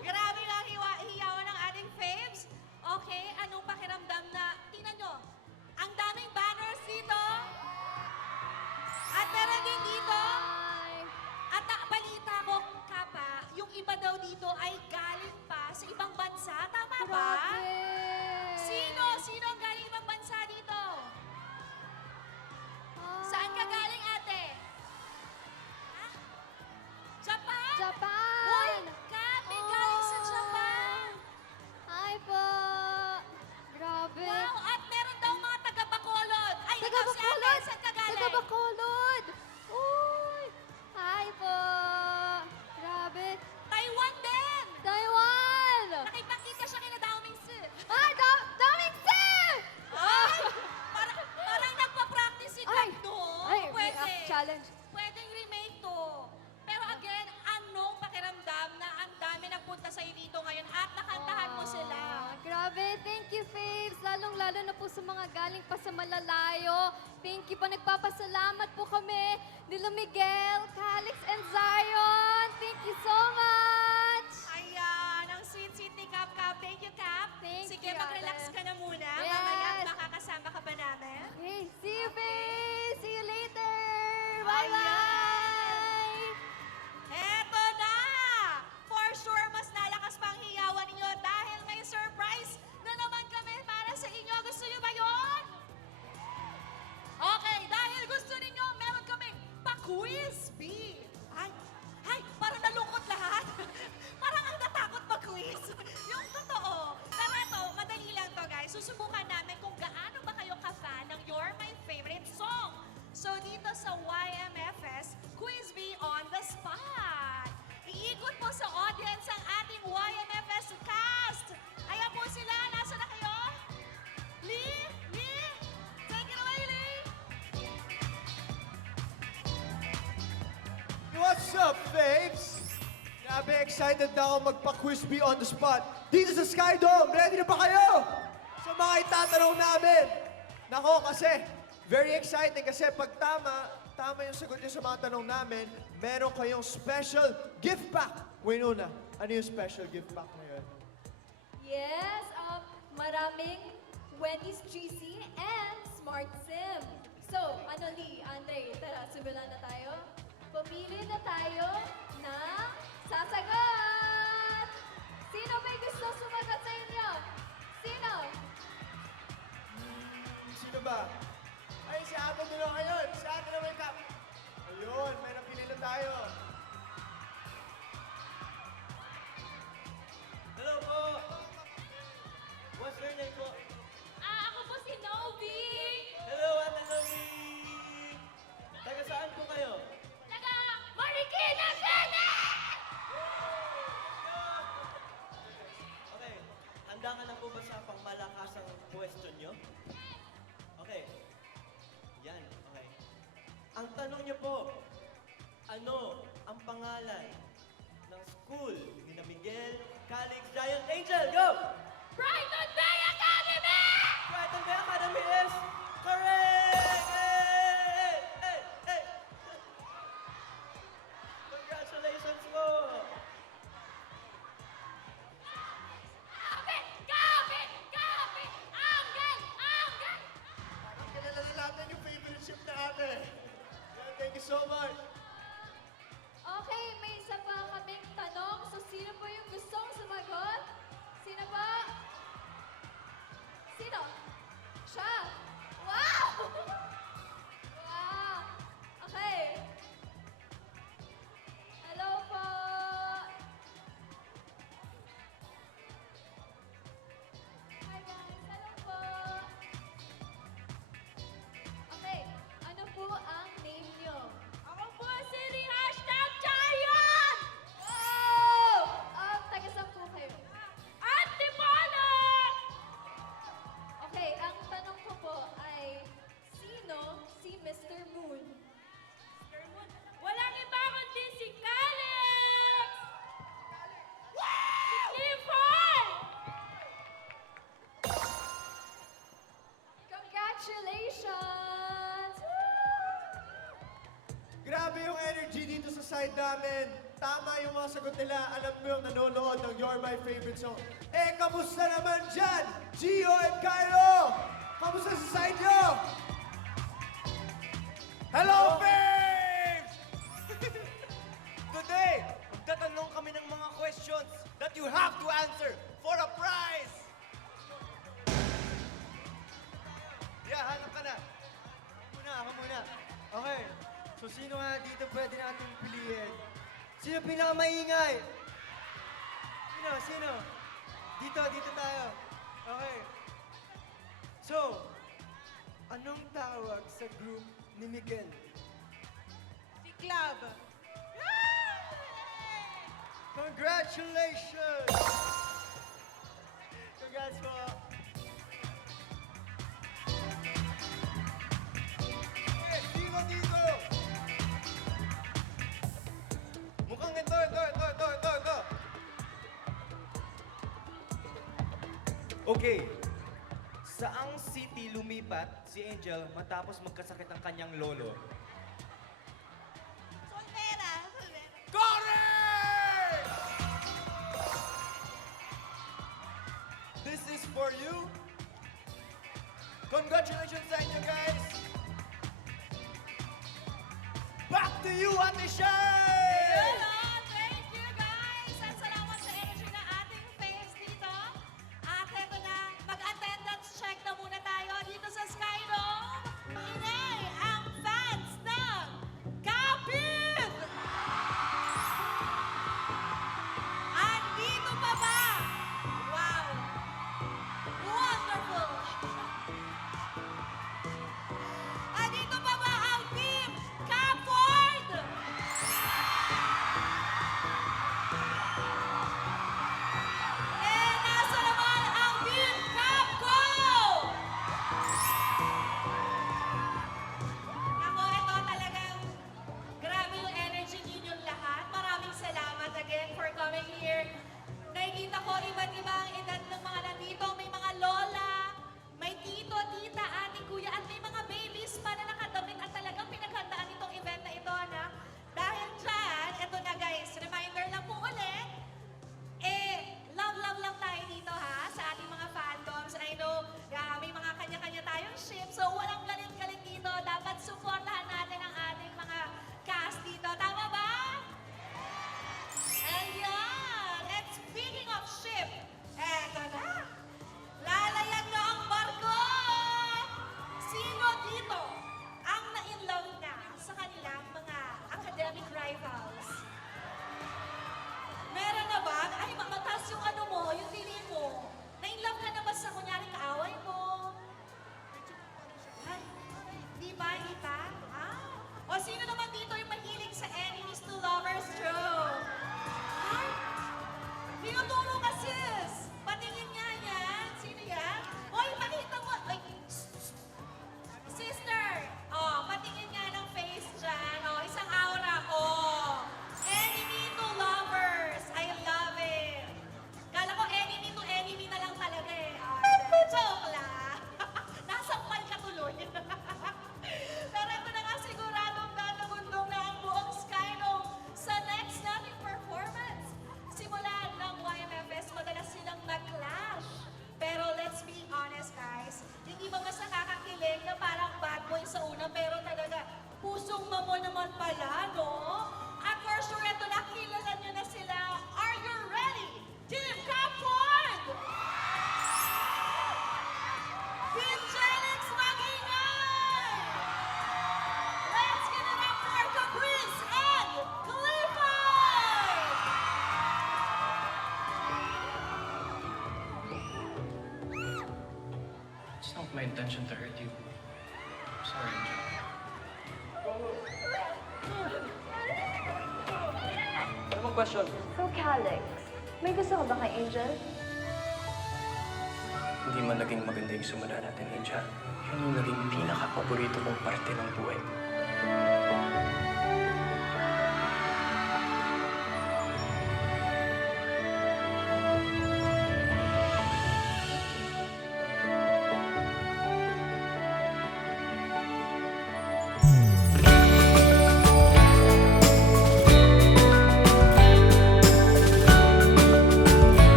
grabe nga hiyawan ng ating faves. Okay, anong pakiramdam na, tingnan nyo, ang daming banners dito. At meron din dito. Ay, At balita ko, Kapa, yung iba daw dito ay galing pa sa ibang bansa. Tama ba? grabe. Sino? Sino ang galing ibang bansa dito? Ah, Saan ka galing, ate? Ha? Japan? Japan! Uy, Kami, galing sa Japan. Hi po! Grabe. Wow, at meron daw mga taga-Bacolod. Ay, ikaw si ate, Taga-Bacolod! saan ka galing? Taga-Bacolod! Uy! Hi po! Grabe. Taiwan din. Taiwan! Nakipagkita siya kina Dao Mingsi. Ay, daming sim! Ay, parang nagpa-practice si Ay! Kap, no? Ay, Pwede. react challenge. Pwedeng remake to. Pero again, anong pakiramdam na ang dami nagpunta sa'yo dito ngayon at nakantahan mo sila? Grabe, thank you, Faves. Lalong-lalo na po sa mga galing pa sa malalayo. Thank you po. Nagpapasalamat po kami nila Miguel, Calix, and Zion. Thank you so much! Ayan, ang sweet-sweet ni Kap Kap. Thank you, Kap. Thank Sige, you, mag-relax ate. ka na muna. Yes. Mamaya makakasama ka ba namin? Okay, see you, Faves! See you later! Bye-bye! Eto na! For sure, mas nalakas pang hiyawan ninyo dahil may surprise na naman kami para sa inyo. Gusto niyo ba yun? Okay, dahil gusto ninyo, meron kaming pa-quiz bee. Ay, parang nalungkot lahat. Parang ang natakot mag-quiz. Yung totoo. Pero ito, madali lang to guys. Susubukan namin kung gaano ba kayo ka-fan ng You're My Favorite Song. So dito sa YMFS, Quiz Bee on the Spot. Iikot po sa audience ang ating YMFS cast. Ayan po sila. Nasa na kayo? Lee? Take it away, Lee! What's up, babes? Grabe, excited na ako magpa-quiz bee on the spot. Dito sa Sky Dome, ready na ba kayo? Sa mga itatanong namin. Nako, kasi very exciting kasi pag tama yung sagot niyo sa mga tanong namin, meron kayong special gift pack. Winona, ano yung special gift pack ngayon? Yes, maraming Wendy's GC and Smart SIM. So, ano Lee, Andre, tara, simulan na tayo. Pumili na tayo ng sasagot! Sino may gusto sumagot sa inyo? Sino? Sino ba? Ay, si Ate Dulo ngayon. Si Ate na may cup. Ayun, may napili na tayo. Hello po! What's your name po? Ako po si Novi. Hello, Ate Novi! Taga saan po kayo? Taga Marikina City! Okay, handa ka na po ba sa pangmalakasang question nyo? Okay. Yan, okay. Ang tanong niyo po, ano ang pangalan ng school ni Miguel, Calix, Giant, Angel? Go! Brighton Bay Academy! Brighton Bay Academy is correct! Hey! Hey! Hey! Congratulations po! Copy! Angel! Parang kilala na natin yung favorite ship na ate. Yeah, thank you so much. Okay, may isa pa kaming tanong. So, sino po yung gustong sumagot? Sino po? Sino? Siya! Wow! Wow! Okay. Hello po! Hi guys! Hello po! Okay, ano po ang name niyo? Ako po si #Giant! Oh! Taga saan po kayo? Antipolo! Okay, ang tanong ko po, G dito sa side namin. Tama yung mga sagot nila. Alam mo yung nanonood ng You're My Favorite Song. Eh, kamusta naman dyan? Gio at Cairo! Kamusta sa side nyo? Hello, babes! Today, magtatanong kami ng mga questions that you have to answer for a prize! Yeah, hanap ka na. Ako muna. Okay. So, sino nga dito pwede natin piliin? Sino pinakamaingay? Sino? Dito tayo. Okay. So, anong tawag sa group ni Miguel? Si Club. Congratulations! Congrats po! Okay, sino dito? Mukhang ito. Okay. Saang city lumipat si Angel matapos magkasakit ang kanyang lolo? Soltera. Correct! This is for you. Congratulations sa inyo, guys. Back to you, Ate Shai! Hello! Thank you, guys! At salamat sa energy na ating face dito. At eto na, mag-attendance check na muna tayo dito sa Skydome. Inay, ang fans ng Kapit! Andito pa ba? Wow! Wonderful! Andito pa ba ang team Capford? Nasa naman ang team Capco? Ako, ito talagang grabe yung energy ninyong lahat. Maraming salamat again for coming here. Nakikita ko iba't ibang edad ng mga nandito. May mga lola, may tito, tita, ate, kuya, at may mga babies pa na nakadamit at talagang pinaghandaan itong event na ito, na dahil dyan, ito na guys, reminder lang po ulit, love lang tayo dito ha, sa ating mga fandoms. I know, may mga kanya-kanya tayong ship, so walang galit-galit dito. Dapat supportahan natin ang ating mga cast dito. Tama ba? Ayan! And speaking of ship, eto na. Lalayag na ang barko! Sino dito ang na-inlove na sa kanilang mga academic rivals? Meron na ba? Ay, mataas yung ano mo, yung tingin mo. Na-inlove ka na ba sa kunyari kaaway mo? Ay, di ba? Hindi pa? O sino naman dito yung mahilig sa enemies to lovers joke? Ay, tinuturo ka sis! Patingin nga yan. Sino yan? Oy, pakita mo! Ay, sister! Patingin nga ng face dyan. Isang aura. Enemy to lovers. I love it. Kala ko enemy to enemy na lang talaga eh. Joke lang. Nasampal ka tuloy. Pero ito na nga, siguradong dadagundong na ang buong Skydome sa next nating performance. Simula ng YMFS, madalas silang mag-clash. Pero let's be honest guys, hindi ba mas nakakakilig na parang bad boy sa una, pero talaga pusong mamo naman pala, no? At for sure, ito na, kilala nyo na sila. Are you ready? Team Capford! Team Genix Magingay! Let's give it up for Caprice and Clifford! It's not my intention to hurt you. Sorry, Angel. Ano bang question? So, Calix, may gusto ka ba kay Angel? Hindi man naging maganda yung simula natin, Angel. Yun yung naging pinaka-paborito kong parte ng buhay ko.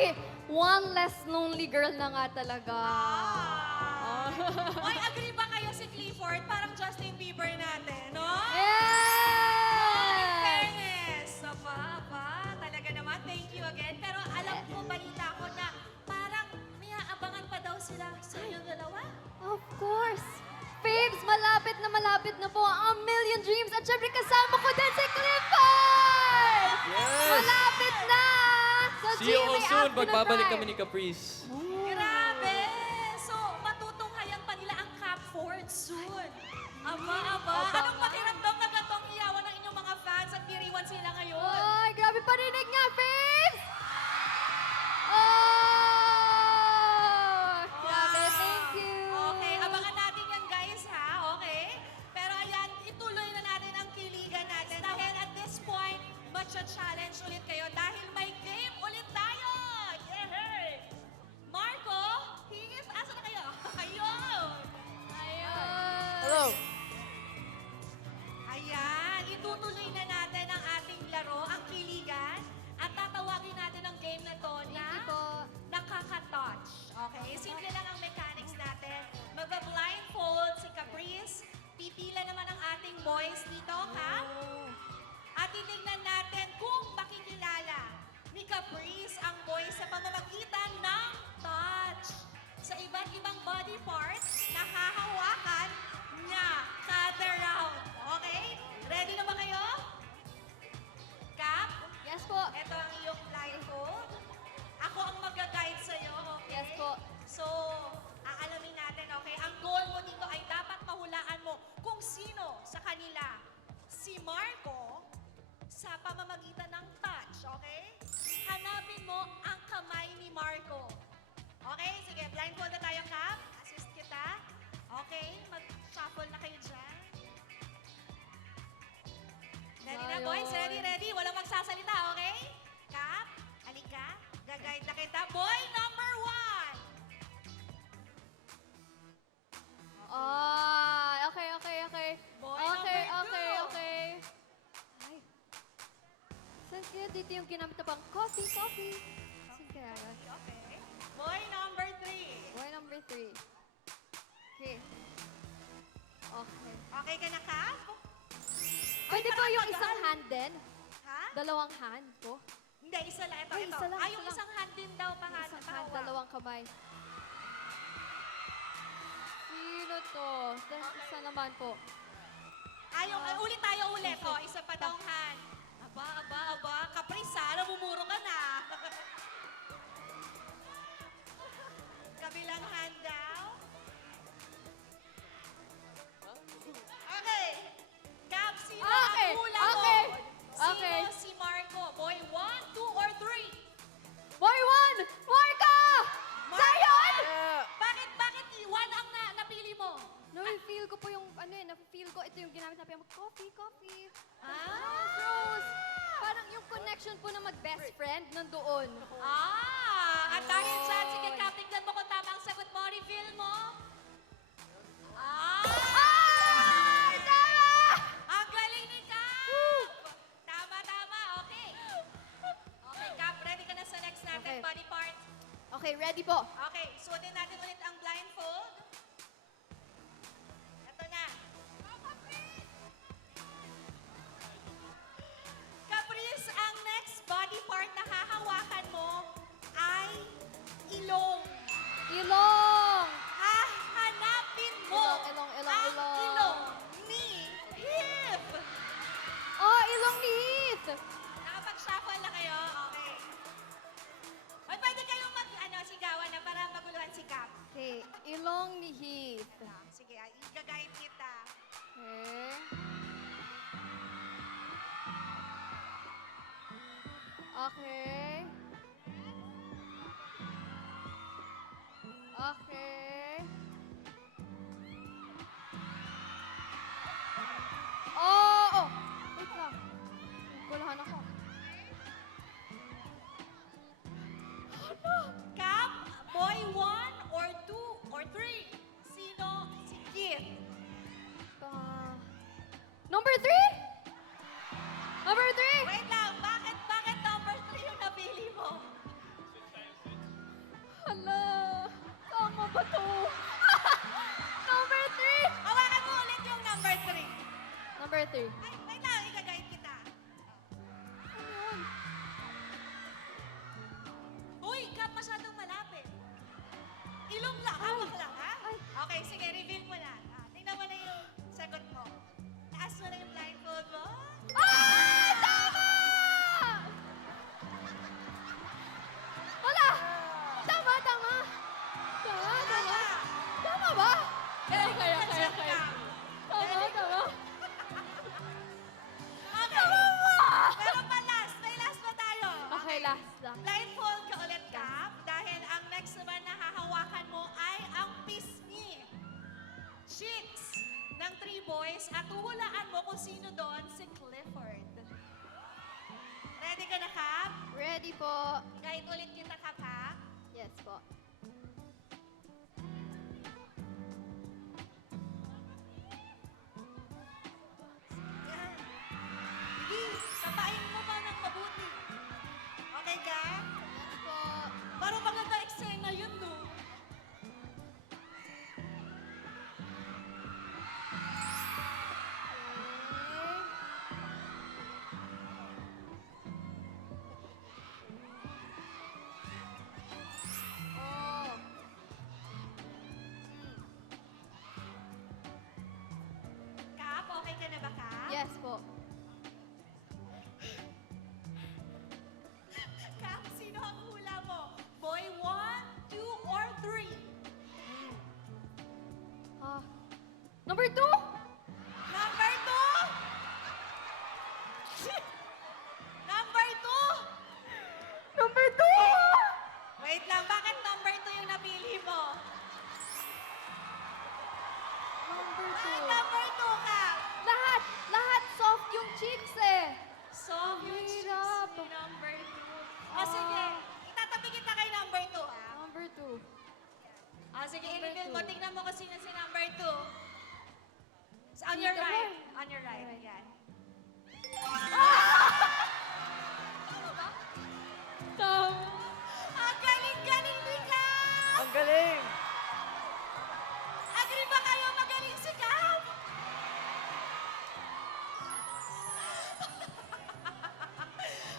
Actually, one less lonely girl na nga talaga. Oy, agree ba kayo si Clifford? Parang Justin Bieber natin, no? Yes! Fairness! Aba, talaga naman. Thank you again. Pero alam ko, balita ko na parang may aabangan pa daw sila sa inyong dalawa. Of course. Babes, malapit na po ang Million Dreams at syempre kasama ko din si Clifford! Yes! Malapit na! Sa See you all GMA soon. after na Magbabalik time. kami ni Caprice. Grabe! So, matutunghayan pa nila ang Cap Ford soon. Aba. Anong pakiramdam na gantong iyawan ng inyong mga fans at diriwan sila ngayon? Ay, grabe parinig niya, babes! Oh! Grabe, thank you! Okay, abangan natin yan guys ha, okay? Pero ayan, ituloy na natin ang kiligan natin. Dahil at this point, matcha-challenge ulit kayo dahil may game ulit tayo! Yay! Marco, Hingis, asa na kayo? Ayun! Hello. Ayan, itutuloy na natin ang ating laro, ang kiligan. At tatawagin natin ang game na to na Thank you po. nakaka-touch. Okay? Simple lang ang mechanics natin. Magba-blindfold si Caprice. Pipila naman ang ating boys dito, ha? At titignan natin kung makikilala ni Caprice ang boys sa pamamagitan ng touch. Sa iba't ibang body parts na hahawakan niya kada round. Okay? Ready na ba kayo? Cap? Yes po. Ito ang iyong blindfold. Ako ang mag-guide sa'yo, okay? Yes po. So, aalamin natin, okay? Ang goal mo dito ay dapat mahulaan mo kung sino sa kanila si Marco sa pamamagitan ng touch, okay? Hanapin mo ang kamay ni Marco. Okay? Sige, blindfold na tayo, Cap. Assist kita. Okay? Mag-shuffle na kayo dyan. Ready na, boys? Ready? Walang magsasalita, okay? Cap, halika. Gagayad na kita. Boy number 1. Okay. Boy Okay. number 2. Ay. Saan kaya dito yung ginamit na pang coffee? Saan kaya yun? Okay. Boy number 3. Boy number 3. Okay. Okay. Okay ka na, Cap? Pwede po yung isang hand din? Ha? Dalawang hand po? Hindi, isa lang. Ito. Ay, isa lang, Yung isa lang. isang hand din daw, Isang hand, pahawak. dalawang kamay. Sino to? Isa naman po. Ulit tayo. O, isa pa daw hand. Aba. Caprice, sana bumuro ka na. Kabilang hand daw. Okay. Cap, sino Okay, ang hula mo? okay, Sino okay. si Marco? Boy 1, 2, or 3? Boy 1! Marco! Sa'yo! Bakit 1 ang napili mo? Na-feel ko po yung, na-feel ko, ito yung ginamit natin, coffee. Ah! Rose! Parang yung connection po na mag-best friend nandoon. At dahil dyan, sige Cap, tignan mo kung tama ang sagot mo. Reveal mo. Ay! Tama! Ang galing ni Cap! Tama. Okay. Okay, Cap, ready ka na sa next natin Okay. body part? Okay, ready po. Okay, suotin natin ulit ang blindfold. Ito na. Caprice, ang next body part na hahawakan mo ay ilong. Ilong! Hahanapin mo Ilong. ang ilong ni Hip. Oh, ilong ni Heath! Nakapag-shuffle na kayo? Okay. Ay, pwede kayong sigawan na para maguluhan si Cap. Okay, ilong ni Heath. Sige, i-guide kita. Okay. Okay. Oh! Wait lang. Gulahan ako. Cap, boy 1 or 2 or 3? Sino si Kit? Number 3? Number 3? Wait lang, bakit number 3 yung napili number 3. Ay, wait lang, i-guide kita. Uy, Kap, masyadong malapit. Ilong lang, hawak lang, ha? Okay, sige, reveal mo na. Tingnan mo na yung sagot mo. Taas mo na yung blindfold mo. Ah! Tama! Wala! Tama, tama! Tama, tama! Tama ba? Kaya. Tama, tama. Okay. Pero pa last, may last pa tayo. Okay, last lang. Blindfold ka ulit, Kap, dahil ang next naman na hahawakan mo ay ang pisngi. Chicks ng 3 boys at huhulaan mo kung sino doon si Clifford. Ready ka na, Kap? Ready po. Guide ulit kita, Kap, ha? Yes po. Yan. Sige, tapain mo pa ng mabuti. Okay ka? Yes po. Parang maganda eksena yun, no? Oh. Kap, okay ka na ba, Kap? Yes po. Kap, sino ang hula mo? Boy 1, 2, or 3? Ah. Number 2? Number 2? Number 2? Number 2! Wait lang, bakit number 2 yung napili mo? Number Bakit 2. number 2, Kap? Lahat soft yung cheeks eh. So, yung Hirap. cheeks ni number 2. O sige, itatabi kita kay number 2, ha? Number 2. O sige, Number i-reveal mo. two. Tingnan mo kung sino si number 2. On Si your Kapar. right. On your right. Alright. Yan. Tama. Ang galing-galing ni Kap! Ang galing! Agree ba kayo magaling si Kap?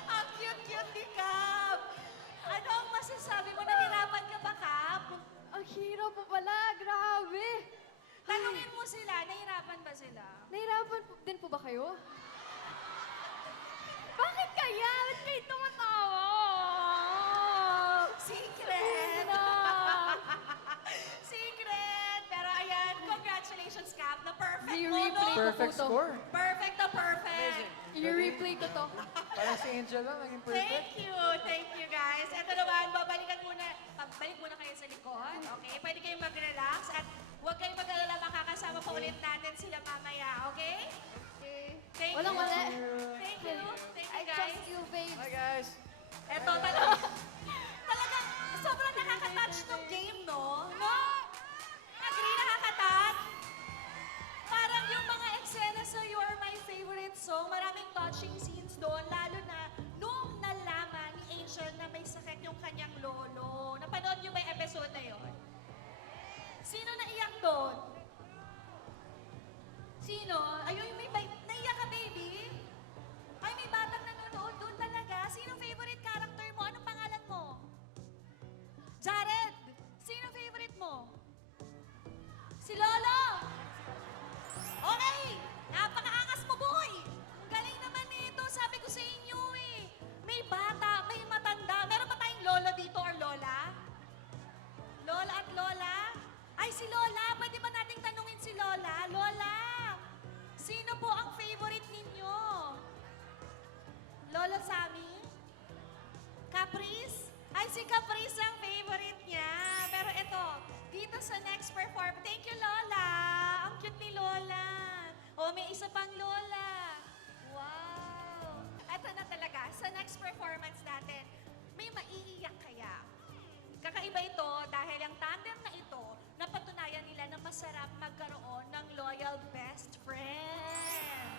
Ang cute-cute ni Kap! Ano ang masasabi mo? Nahirapan ka ba, Kap? Ang hirap po pala. Grabe. Tanungin mo sila, nahirapan ba sila? Nahirapan po, din po ba kayo? Bakit kaya? Ba't kayo tumatawa? Secret! Na. Secret! Pero ayan, congratulations, Kap. Na perfect mo, I-replay no? ko Perfect po to. score. Perfect na perfect. I-replay ko to. Parang si Angel lang, naging perfect. Thank you guys. Ito naman, pagbalik muna kayo sa likod, okay? Pwede kayong mag-relax at huwag kayong mag-alala, makakasama pa ulit natin sila mamaya, okay? Okay. Thank Walang you. mali. Thank you. Thank I you, guys. trust you, babes. Hi guys! Ito, talagang sobrang nakaka-touch ng game, no? No? Agree, nakaka-touch? Parang yung mga eksena sa You Are My Favorite Song, maraming touching scenes doon, lalo na nung nalaman ni Angel na may sakit yung kanyang lolo. Napanood niyo ba yung episode na yun? Sino naiyak doon? Sino? Ayun, naiyak ka, baby? Ay, may batang nanonood doon talaga. Sino favorite character mo? Anong pangalan mo? Jared! Sino favorite mo? Si Lolo! Okay! Napakaangas mo, boy! Ang galing naman nito. Sabi ko sa inyo eh. May bata, may matanda. Meron ba tayong lolo dito or lola? Lola at lola? Ay, si Lola. Pwede ba nating tanungin si Lola? Lola! Sino po ang favorite ninyo? Lolo Sammy? Caprice? Ay, si Caprice ang favorite niya. Pero ito, dito sa next perform. Thank you, Lola. Ang cute ni Lola. Oh, may isa pang Lola. Wow. Ito na talaga, sa next performance natin, may maiiyak kaya. Kakaiba ito dahil ang tandem na ito, napatunayan nila na masarap magkaroon ng loyal best friend.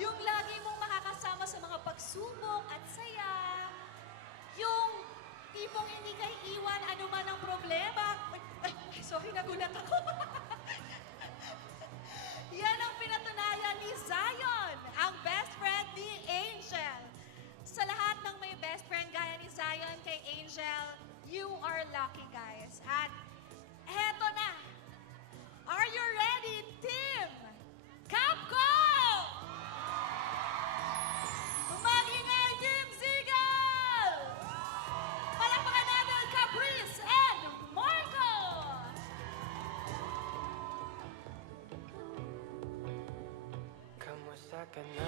Yung lagi mong makakasama sa mga pagsubok at saya. Yung tipong hindi ka iiwan anuman ang problema. Ay, sorry, nagulat ako. Yan ang pinatunayan ni Zion Asa ka na?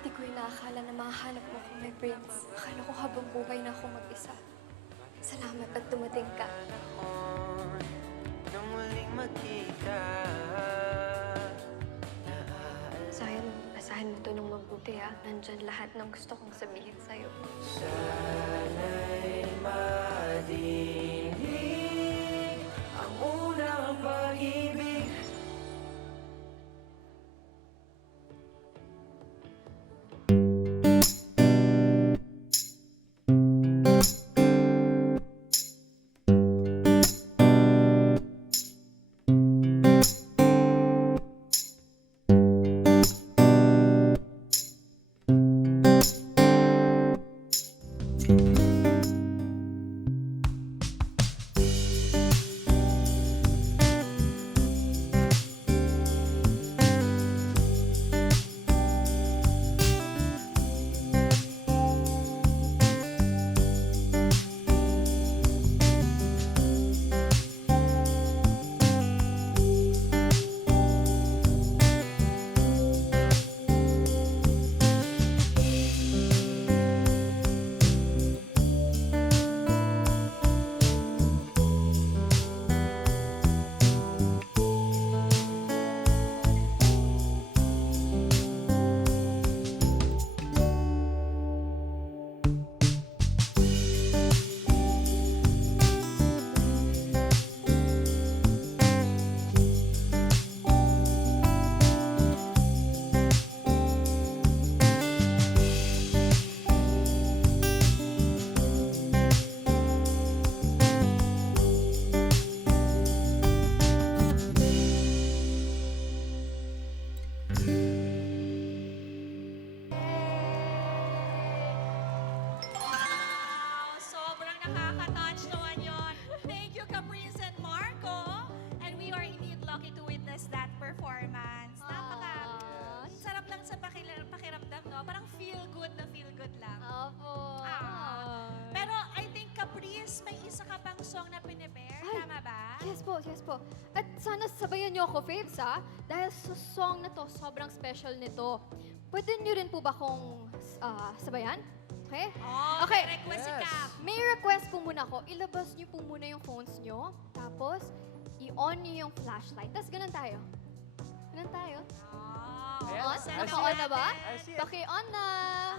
Hindi ko inaakala na makahanap mo kung may prince. Akala ko habang buhay na ako mag-isa. Salamat at dumating ka. Panahon nang muling magkita. Zion, basahin mo to ng mabuti ha. Nandyan lahat ng gusto kong sabihin sa'yo. Sana'y madinig ang unang pag-ibig. Wow! Sobrang nakaka-touch naman yun. Thank you, Caprice and Marco. And we are indeed lucky to witness that performance. Sarap lang sa pakiramdam, no? Parang feel good lang. Opo. Pero I think, Caprice, may isa ka pang song na pinipare. Ay, Tama ba? Yes po. At sana sabayan niyo ako, Faves, ha? Dahil sa song na to, sobrang special nito. Pwede niyo rin po ba kung sabayan? Okay? Oh, Okay. may request si Cap. May request po muna ako. Ilabas niyo po muna yung phones niyo. Tapos, i-on niyo yung flashlight. Tapos, ganun tayo. Oh, On? send Naka-on na ba? I see it. Paki-on na.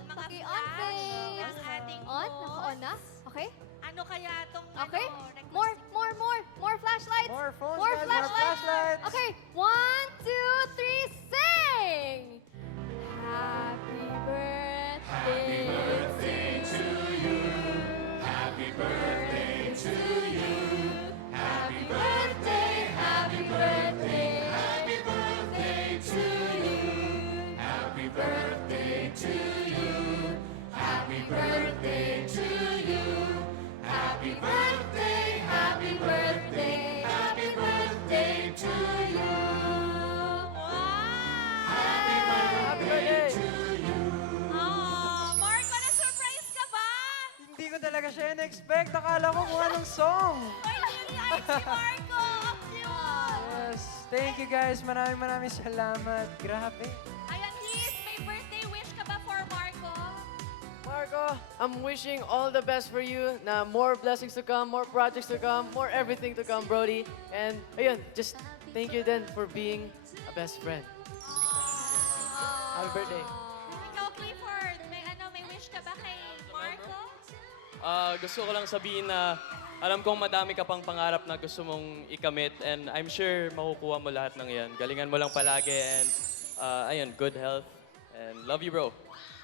Ang mga Paki-on, flash Faves. ng ating On? host. Naka-on na? Okay? Ano kaya tong Okay? request More, ni- more flashlights. More phones, More guys, more flashlights. flashlights. Okay, 1, 2, 3, sing! Happy birthday to you. Happy birthday to you. Happy birthday, happy birthday. Happy birthday to you. Happy birthday to you. Happy birthday to you. Happy birthday, happy birthday. Happy birthday to you. Happy birthday to you. Oh, Marco, na-surprise ka ba? Hindi ko talaga siya in-expect. Akala ko kung anong song. Ay, niliait si Marco. Ang cute. Yes. Thank you guys. Maraming salamat. Grabe. Ayan, Liz, may birthday wish ka ba for Marco? Marco, I'm wishing all the best for you. Na more blessings to come, more projects to come, more everything to come, Brody. And ayun, just thank you then for being a best friend. Happy birthday. Ikaw, Clifford, may wish ka ba kay Marco? Gusto ko lang sabihin na alam kong madami ka pang pangarap na gusto mong ikamit and I'm sure makukuha mo lahat ng yan. Galingan mo lang palagi and ayun, good health and love you, bro.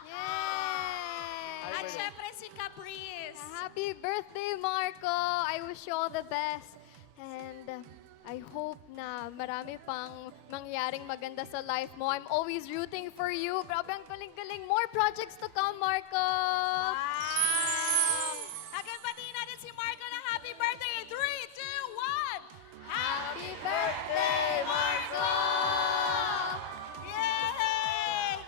Yay! At syempre si Caprice. Happy birthday, Marco! I wish you all the best. And I hope na marami pang mangyaring maganda sa life mo. I'm always rooting for you. Grabe, ang galing-galing. More projects to come, Marco! Wow! Again, batiin natin si Marco ng happy birthday. 3, 2, 1! Happy birthday, Marco! Yay!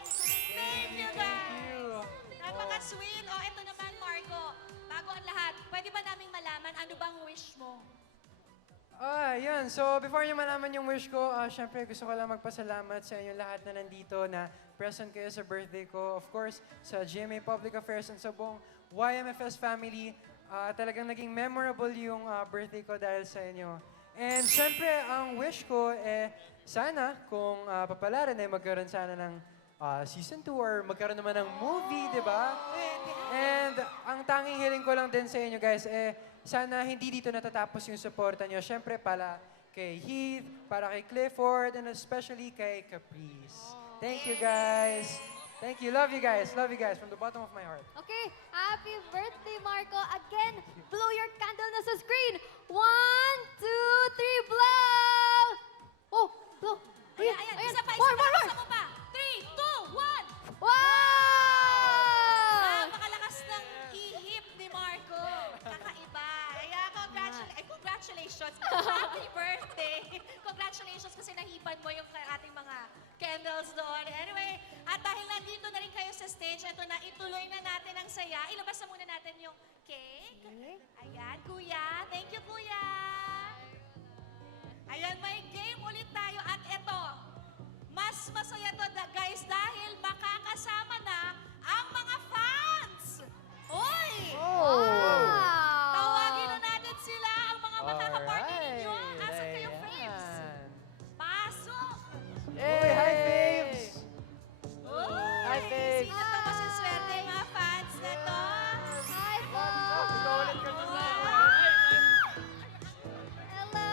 Thank you, guys. Napaka-sweet. O, ito naman, Marco. Bago ang lahat, pwede ba naming malaman ano bang wish mo? Yan. Ayan, so before nyo malaman yung wish ko, syempre gusto ko lang magpasalamat sa inyo lahat na nandito na present kayo sa birthday ko. Of course, sa GMA Public Affairs and sa buong YMFS family. Talagang naging memorable yung birthday ko dahil sa inyo. And syempre, ang wish ko sana kung papalaran magkaroon sana ng season 2 or magkaroon naman ng movie, di ba? And ang tanging hiling ko lang din sa inyo guys, sana hindi dito natatapos yung suporta nyo. Syempre, para kay Heath, para kay Clifford, and especially kay Caprice. Thank you guys. Thank you. Love you guys. Love you guys from the bottom of my heart. Okay, happy birthday, Marco. Again, blow your candle na sa screen. 1, 2, 3, blow! Oh, blow. Ayan, isa pa, More. isa mo pa. 3, 2, 1! Wow! Napakalakas ng ihip ni Marco. Kakaiba. Kaya congratulations. Happy birthday. Congratulations kasi nahipan mo yung ating mga candles doon. Anyway, at dahil nandito na rin kayo sa stage, ito na, ituloy na natin ang saya. Ilabas na muna natin yung cake. Ayan, kuya. Thank you, kuya. Ayan, may game ulit tayo. At ito, mas masaya to, guys, dahil makakasama na ang mga fans. Uy! Tawagin na natin sila, ang mga makakapartner ninyo. Asan kayo, frames? Pasok! Hey, hi, babes! Uy! Hi, babes! Sino to masaswerte, mga fans na to? Hi, po! Hello!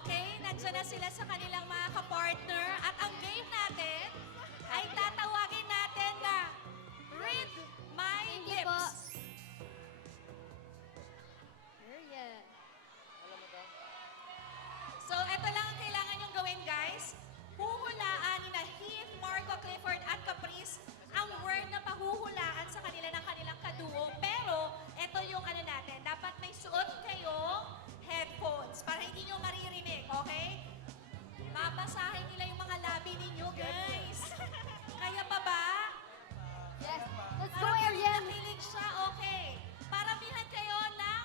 Okay, nandiyan na sila sa kanilang mga kapartner. At ang game natin ay tatawagin natin na Read My Thank you po. Lips. Period. So, ito lang ang kailangan nyong gawin, guys. Huhulaan ni na Heath, Marco, Clifford, at Caprice ang word na pahuhulaan sa kanila ng kanilang kaduo. Pero, ito yung ano natin, dapat may suot kayong headphones para hindi nyo maririnig, okay? Babasahin nila yung mga labi ninyo, guys. Kaya pa ba? Yes. Let's go, Parang Ariel. nakilig siya, okay. Paramihan kayo ng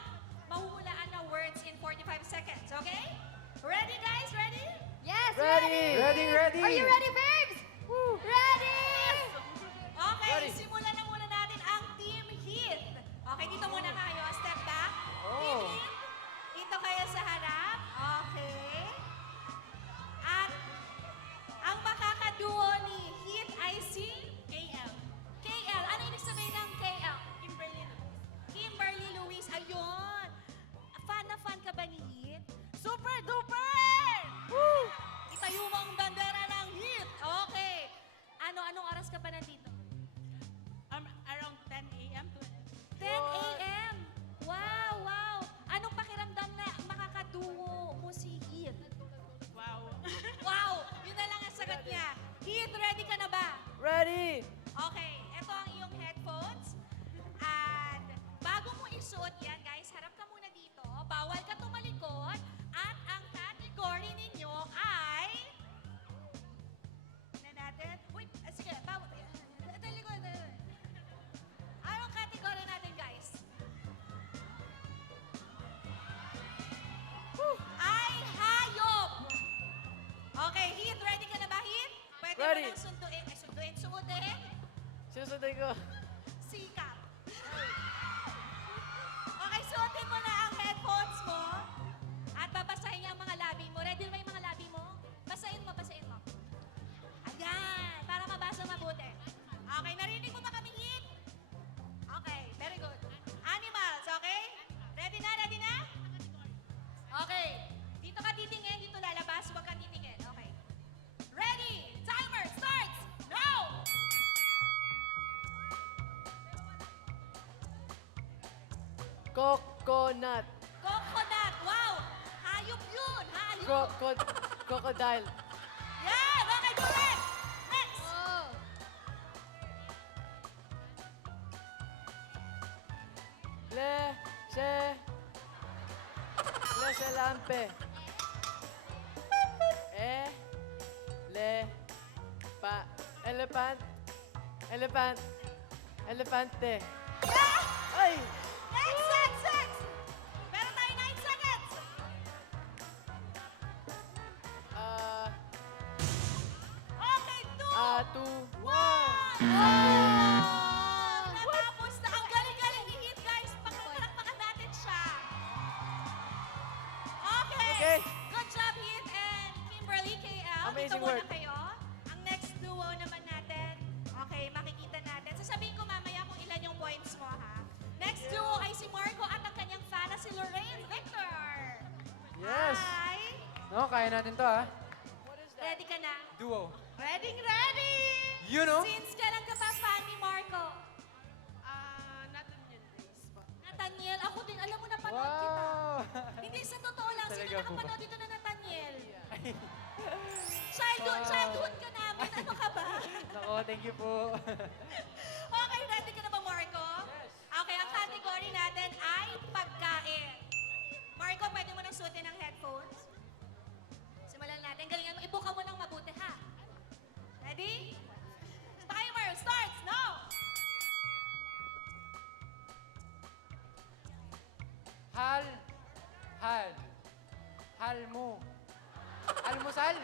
mahuhulaan na words in 45 seconds, okay? Ready, guys? Ready? Yes, Ready. Ready. Are you ready, babes? Ready? Okay, Ready. simulan na muna natin ang Team Heath. Okay, dito muna kayo. Step back. Team Heath, dito kayo sa harap. Okay. At ang makakaduo ni Heath ay si KL. KL, ano ibig sabihin ng KL? Kimberly Louise. Kimberly Louise, ayun. Fan na fan ka ba ni Heath? Super duper! Woo! Itayo mo ang bandera ng Heath. Okay. Anong oras ka pa nandito? Around 10 a.m. to 10 a.m. Wow. Anong pakiramdam na makakaduo mo si Heath? wow. Wow! Yun na lang ang sagot niya. Heath, ready ka na ba? Ready! Okay, ito ang iyong headphones. At bago mo isuot yan, guys, harap ka muna dito. Bawal ka tumalikod. At ang category ninyo ay... Na natin? Wait, sige, bawal. Talikod. Anong category natin, guys? Ay hayop! Okay, Heath, ready ka na ba, Heath? Pwede Ready. mo nang suotin. Sinusunod ko. Sikap. Okay, suotin mo na ang headphones mo. At babasahin niya ang mga labi mo. Ready na ba yung mga labi mo? Basahin mo. Ayan, para mabasa mabuti. Okay, narinig mo ba kami, Heath? Okay, very good. Animals, okay? Ready na? Okay, dito ka titingin, dito lalabas, huwag ka titingin. Okay. Ready? Timer starts now! Coconut. Coconut, wow! Hayop yun, hayop. Crocodile. Yan, okay, correct! Next! Oh. Leselampe. Elefante. Ay! Next! Meron tayo 9 seconds! Natapos na. Ang galing-galing ni Heath, guys. Pakapalakpakan natin siya. Okay. Okay. Good job, Heath and Kimberly KL. Amazing Dito muna work. kayo. Ang next duo naman natin. Okay, makikita natin. Sasabihin ko mamaya kung ilan yung points mo, ha? Next duo ay si Marco at ang kanyang fan na si Lorraine Victor. Yes! Hi! No, kaya natin to ah. Ready ka na? Duo. Ready, ready! You know? Since kailan ka pa fan ni Marco? Nathaniel Reyes po. Nathaniel, ako din, alam mo, napanood kita. Wow! Hindi, sa totoo lang, sino Talaga po ba? nakapanood dito na Nathaniel? Childhood ka namin, ano ka ba? Nako, thank you po. Okay, ready ka na ba, Marco? Okay, ang category natin ay pagkain. Marco, pwede mo nang suotin ang headphones? Simulan natin. Galingan mo, ibuka mo nang mabuti, ha? Ready? Timer starts now! Hal. Halmo. Almusal.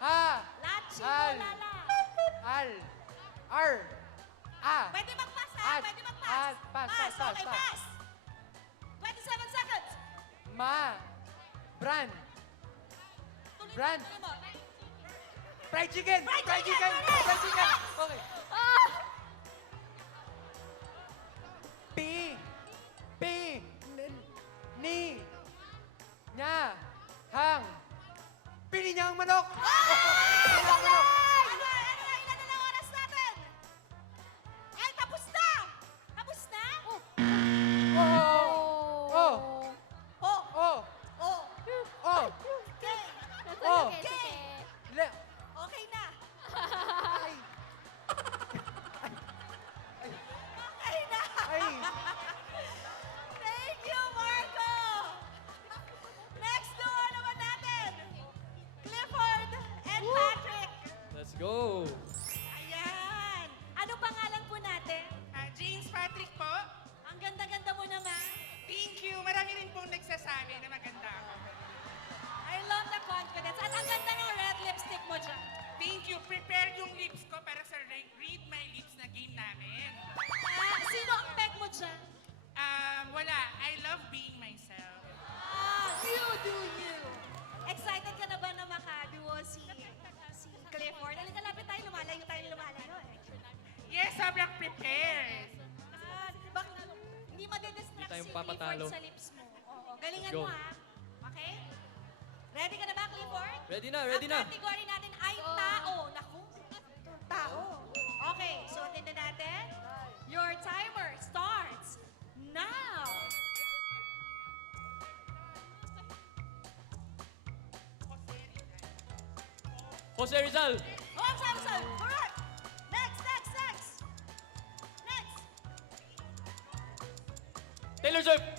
Ha. Lachi mo, Hal. lala. Al. R. A. Pwede mag-pass, ha? At. Pwede mag-pass. Pass. Okay, pass. 27 seconds. Ma. Bran. Tuloy Brand. mo, tuloy mo. Fried chicken. Fried chicken, correct. Fried chicken. Okay. Ni. Nya. Hang. Pininyang manok. Pininyang manok. Ilan na lang oras natin? Ay, tapos na! Tapos na? Oh. Oh. Oh! Oh. Oh! Oh. Okay! Oh. Okay! Le- Okay na! Ay. Okay na! Ay. Thank you, Marco! Next duo naman natin! Clifford and Patrick! Let's go! Ayan! Ano pangalan po natin? James Patrick po. Ang ganda-ganda mo naman. Thank you. Marami rin pong nagsasabi na maganda ako. I love the confidence. At ang ganda ng red lipstick mo dyan. Thank you. Prepare yung lips ko para sa Read My Lips na game namin. Sino ang peg mo dyan? Wala. I love being myself. You do you. Excited ka na ba na makaduo si Clifford? Halika, lapit tayo, lumalayo tayo. Yes, sobrang prepared. Hindi madidistract Hindi tayo si papatalo. Clifford sa lips mo. Oo, galingan Let's go. mo ha. Okay? Ready ka na ba, Clifford? Ready na, ready na. Ang category natin ay tao. Naku, tao. Okay, suotin na natin. Your timer starts now. Jose Rizal! Oh, Samson! Correct! Next! Taylor Swift! Next!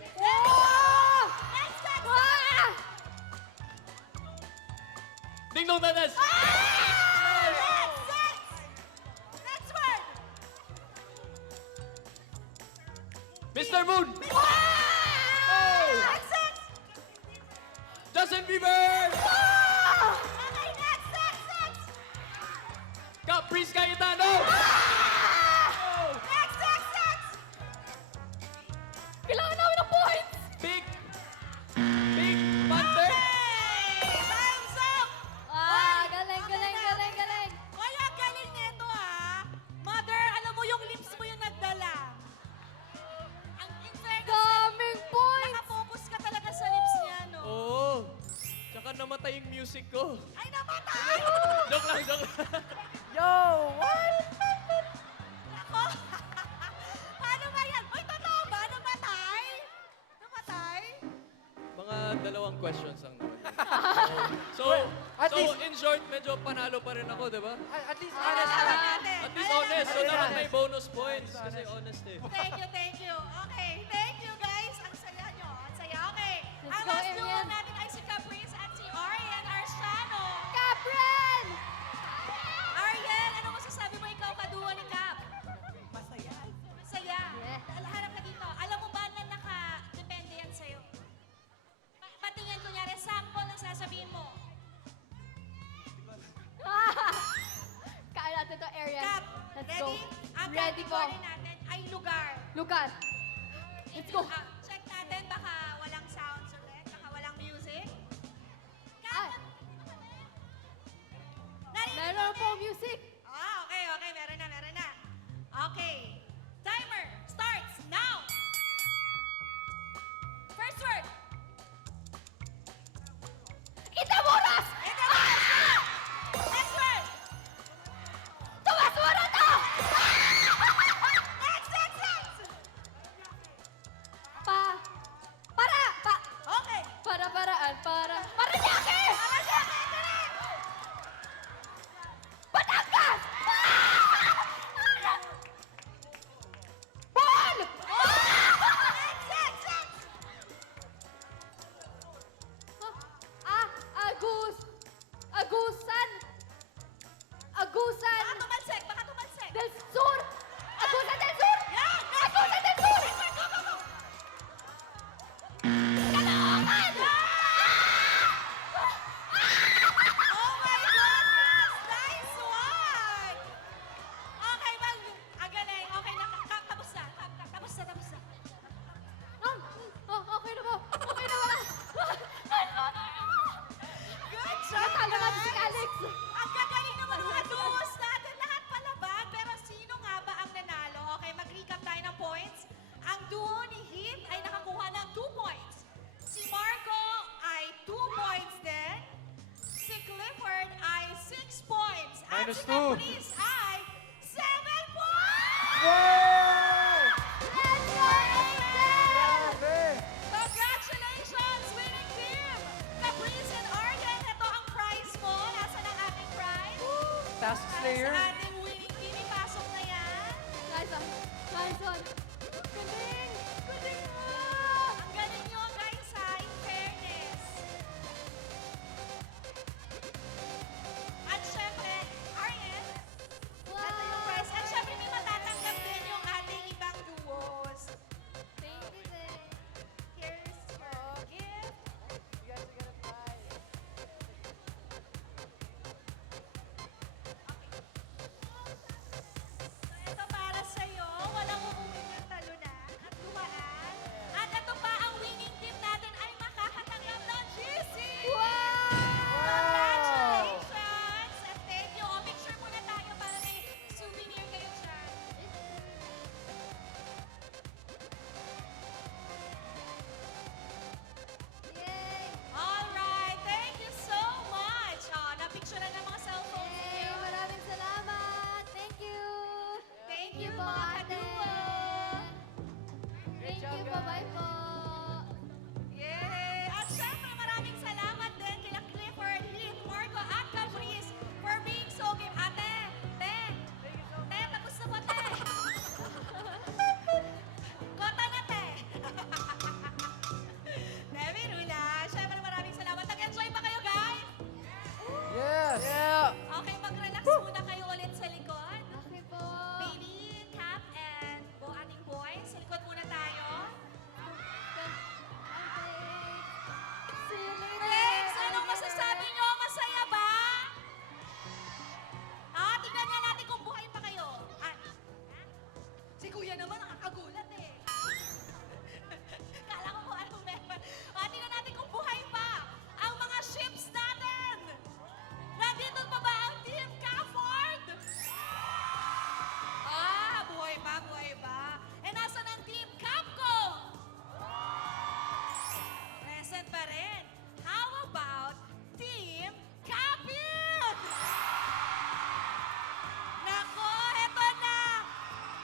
Ding Dong Danas! Next word! Mr. Moon! Next! Justin Bieber! Okay, next! Caprice Cayetano! Next! Kailangan namin ng points! Big Panther! Time's up! Galing. Hoy, ang galing nito ha! Mother, alam mo yung lips mo yung nagdala. Ang in fairness, Daming points! nakafocus ka talaga sa lips niya, no? Oo! Tsaka namatay yung music ko. Ay, namatay! Joke lang. Yo! What? Ako! Paano ba yan? Uy, totoo ba? Namatay? Mga dalawang questions lang naman. So, At least- in short, medyo panalo pa rin ako, di ba? At least honest ka. Alaman natin. At least honest. So, dapat may bonus points. Kasi honest eh. Thank you. Okay, thank you guys. Ang saya nyo. Ang saya. Okay. Let's Ang go, last duo Arian. natin ay si Caprice at si Arian Arciano. Capren! Arian, ano masasabi mo ikaw kaduo ni Cap? Masaya. Masaya. Yeah. Harap ka dito. Alam mo ba na naka-depende yan sa'yo? Patingin kunyari, sample ng sasabihin mo. Kaya natin to, Arian. Cap, Let's go. Ang Ready po. category natin ay lugar. Lugar. Let's go. Check natin, baka walang sounds ulit, baka walang music. Ah. Narinig Meron natin? po music. Okay, meron na. Okay, timer starts now. First word. Itamuras! Next word. Tumasura to! Next. Okay. Para-paraan, Paranaque! Batangas! Bohol! Next. Agusan! Baka tumalsik. Del Sur! Agusan del Sur! Yan! Agusan del Sur! Oh my goodness! Nice one! Okay, ang galing. Okay na, tapos na. Okay na po! Okay na ba? Good job, Natalo natin si guys! Alex! Ang gagaling naman mga duos natin. Lahat palaban. Pero sino nga ba ang nanalo? Okay, mag-recap tayo ng points. Ang duo ni Heath ay nakakuha ng 2 points. Si Marco ay 2 points din. Si Clifford ay 6 points. At Minus si two. Caprice ay 7 points! Let's go, Angel! Congratulations, winning team! Caprice and Arden, ito ang prize mo. Nasaan ang ating prize? Task Para Slayer. sa ating winning team, ipasok na yan. Nice one! Galing! Ang galing nyo, guys, ha? In fairness. At syempre, Arden, ito yung prize. At syempre, may matatanggap din yung ating ibang duos. Thank you, Zay. Here's your gift. Ito para sa'yo. Walang uuwi ng talunan at dumaan. At ito pa, ang winning team natin ay makakatanggap ng GC! Congratulations! At thank you. O, picture muna tayo para may souvenir kayo dyan. Yay! Alright, thank you so much. Na-picture na ng mga cellphone Yay! niyo. Maraming salamat! Thank you! Thank you, po, mga ate! kaduo. Thank you po, bye po! Yay! At syempre, maraming salamat din kila Clifford, Heath, Marco, at Caprice for being so game. Ate, tapos na po, te. Kota na, te. Biro lang. Syempre, maraming salamat. Nag-enjoy ba kayo, guys? Yes! Okay, mag-relax muna kayo ulit sa likod. Okay po! Bailey, Cap, and ating boys. Sa likod muna tayo. See you later! Thanks! Anong masasabi nyo? Masaya ba? Tingnan nga natin kung buhay pa kayo. Si Kuya naman nakakagulat eh. Kala ko kung anong meron. Tingnan natin kung buhay pa ang mga ships natin. Nandito pa ba ang Team Cafford? Buhay pa. Eh, nasan ang Team Capcom? Present pa rin. How about Team Capit? Nako, eto na.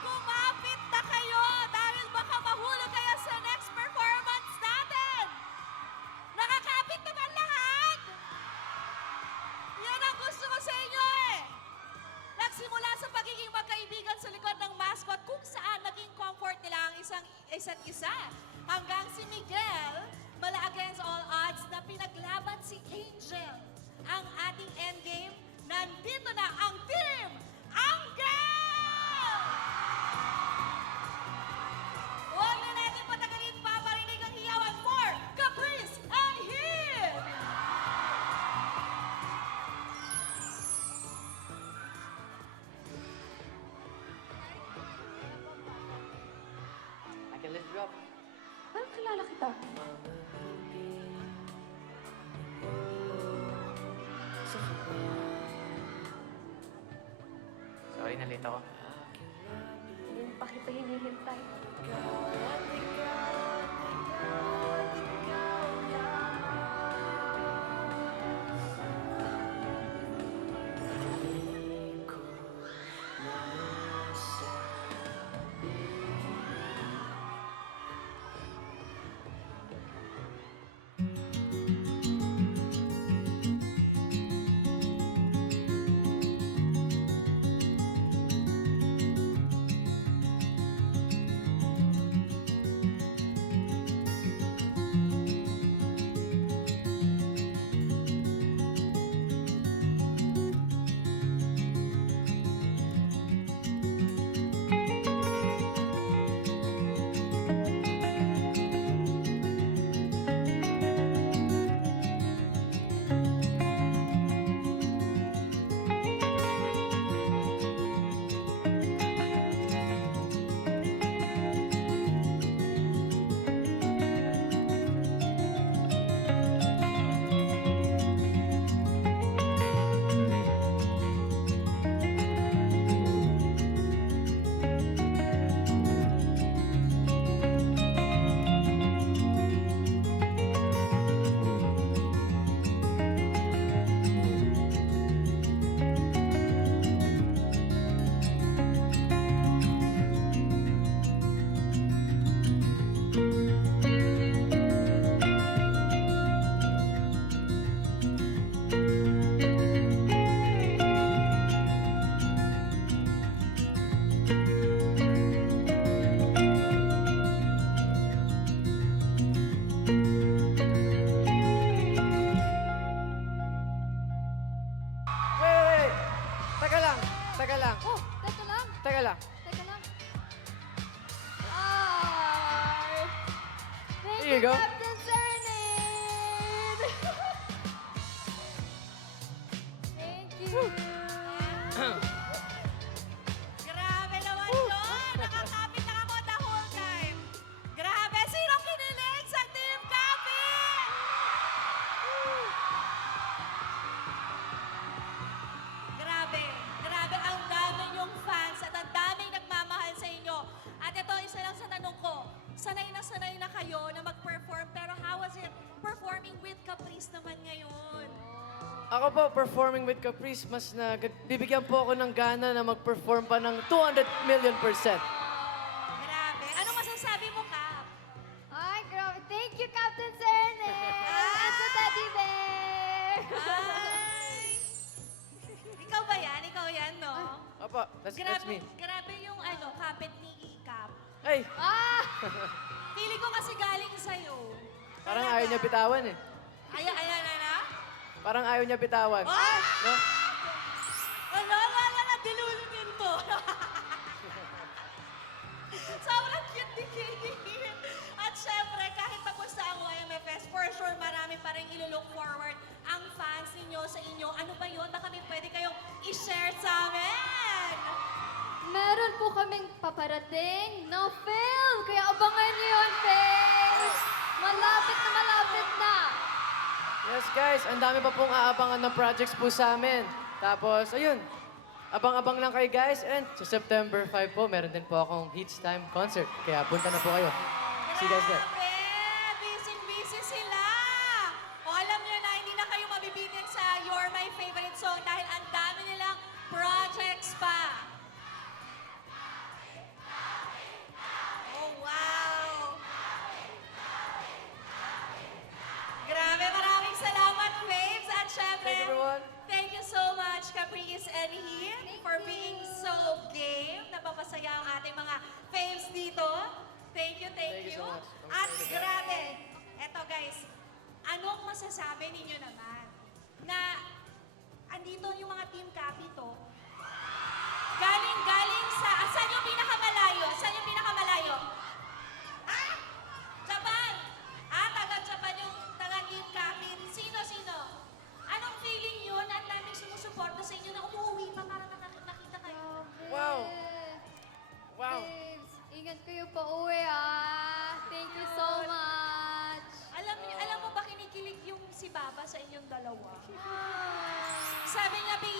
Kumapit na kayo dahil baka mahulog kayo sa next performance natin. Nakakapit naman lahat. Yan ang gusto ko sa inyo eh. Nagsimula sa pagiging magkaibigan sa likod ng mascot kung saan naging comfort nila ang isa't isa. Hanggang si Miguel, mala against all odds na pinaglaban si Angel. Ang ating endgame, nandito na ang Team Angel! Huwag na natin patagalin pa, parinig ang hiyawan for Caprice and Heath! Okay, let's drop. Parang kilala kita. Sorry, nalate ako. Hindi pa kita hinihintay. Wait! Teka lang. Oh, teka lang. Teka lang. Teka lang. Ay! Thank Here you go. Captain Serenade! Thank you. Grabe naman yun! Nakakapit lang ako the whole time. Grabe! Sinong kinilig sa Team Kapit? Grabe! Grabe! Ang dami niyong fans at ang daming nagmamahal sa inyo. At ito, isa lang sa tanong ko. Sanay na kayo na mag-perform, pero how was it performing with Caprice naman ngayon? Ako po, performing with Caprice, mas bibigyan po ako ng gana na mag-perform pa ng 200 million %. Grabe! Ano masasabi mo, Kap? Ay, grabe. Thank you, Captain Serenade! At sa Teddy Bear! Ay! Ikaw ba yan? Ikaw yan, no? Opo, that's me. Grabe yung kapit ni Kap. Ay, Ah! Feeling ko kasi galing sa'yo. parang ayaw niya bitawan eh. Ayan na. Parang ayaw niya bitawan. Ah! No? Wala, dilulunin to. Sobrang cute ni Kate. At syempre, kahit tapos na ang YMFS, for sure, marami pa rin ilo-look forward ang fans ninyo sa inyo. Ano ba yun? Baka may pwede kayong i-share sa amin. Meron po kaming paparating na film. Kaya abangan niyo yun, Faves! Malapit na. Yes guys, ang dami pa pong aabangan na projects po sa amin. Tapos, ayun, abang-abang lang kayo guys. And sa September 5 po, meron din po akong Hits Time concert. Kaya punta na po kayo. See you guys there. Grabe! Busy sila! O alam niyo na, hindi na kayo mabibitin sa You're My Favorite Song dahil ang dami nilang projects pa. Oh, wow! Grabe, maraming salamat, Faves! At syempre, Thank you, everyone. thank you so much, Caprice and Heat, for being so game. Napapasaya ang ating mga faves dito. Thank you. Thank you so much. At grabe, eto guys, anong masasabi ninyo naman na andito yung mga Team Capito, galing sa, saan yung pinakamalayo? Ah! Japan! Taga-Japan yung taga-Team Capit. Sino? Anong feeling yun? Ang daming sumusuporta sa inyo na umuwi pa para nakita kayo. Wow! Wow! Faves, ingat kayo pa uwi, ah!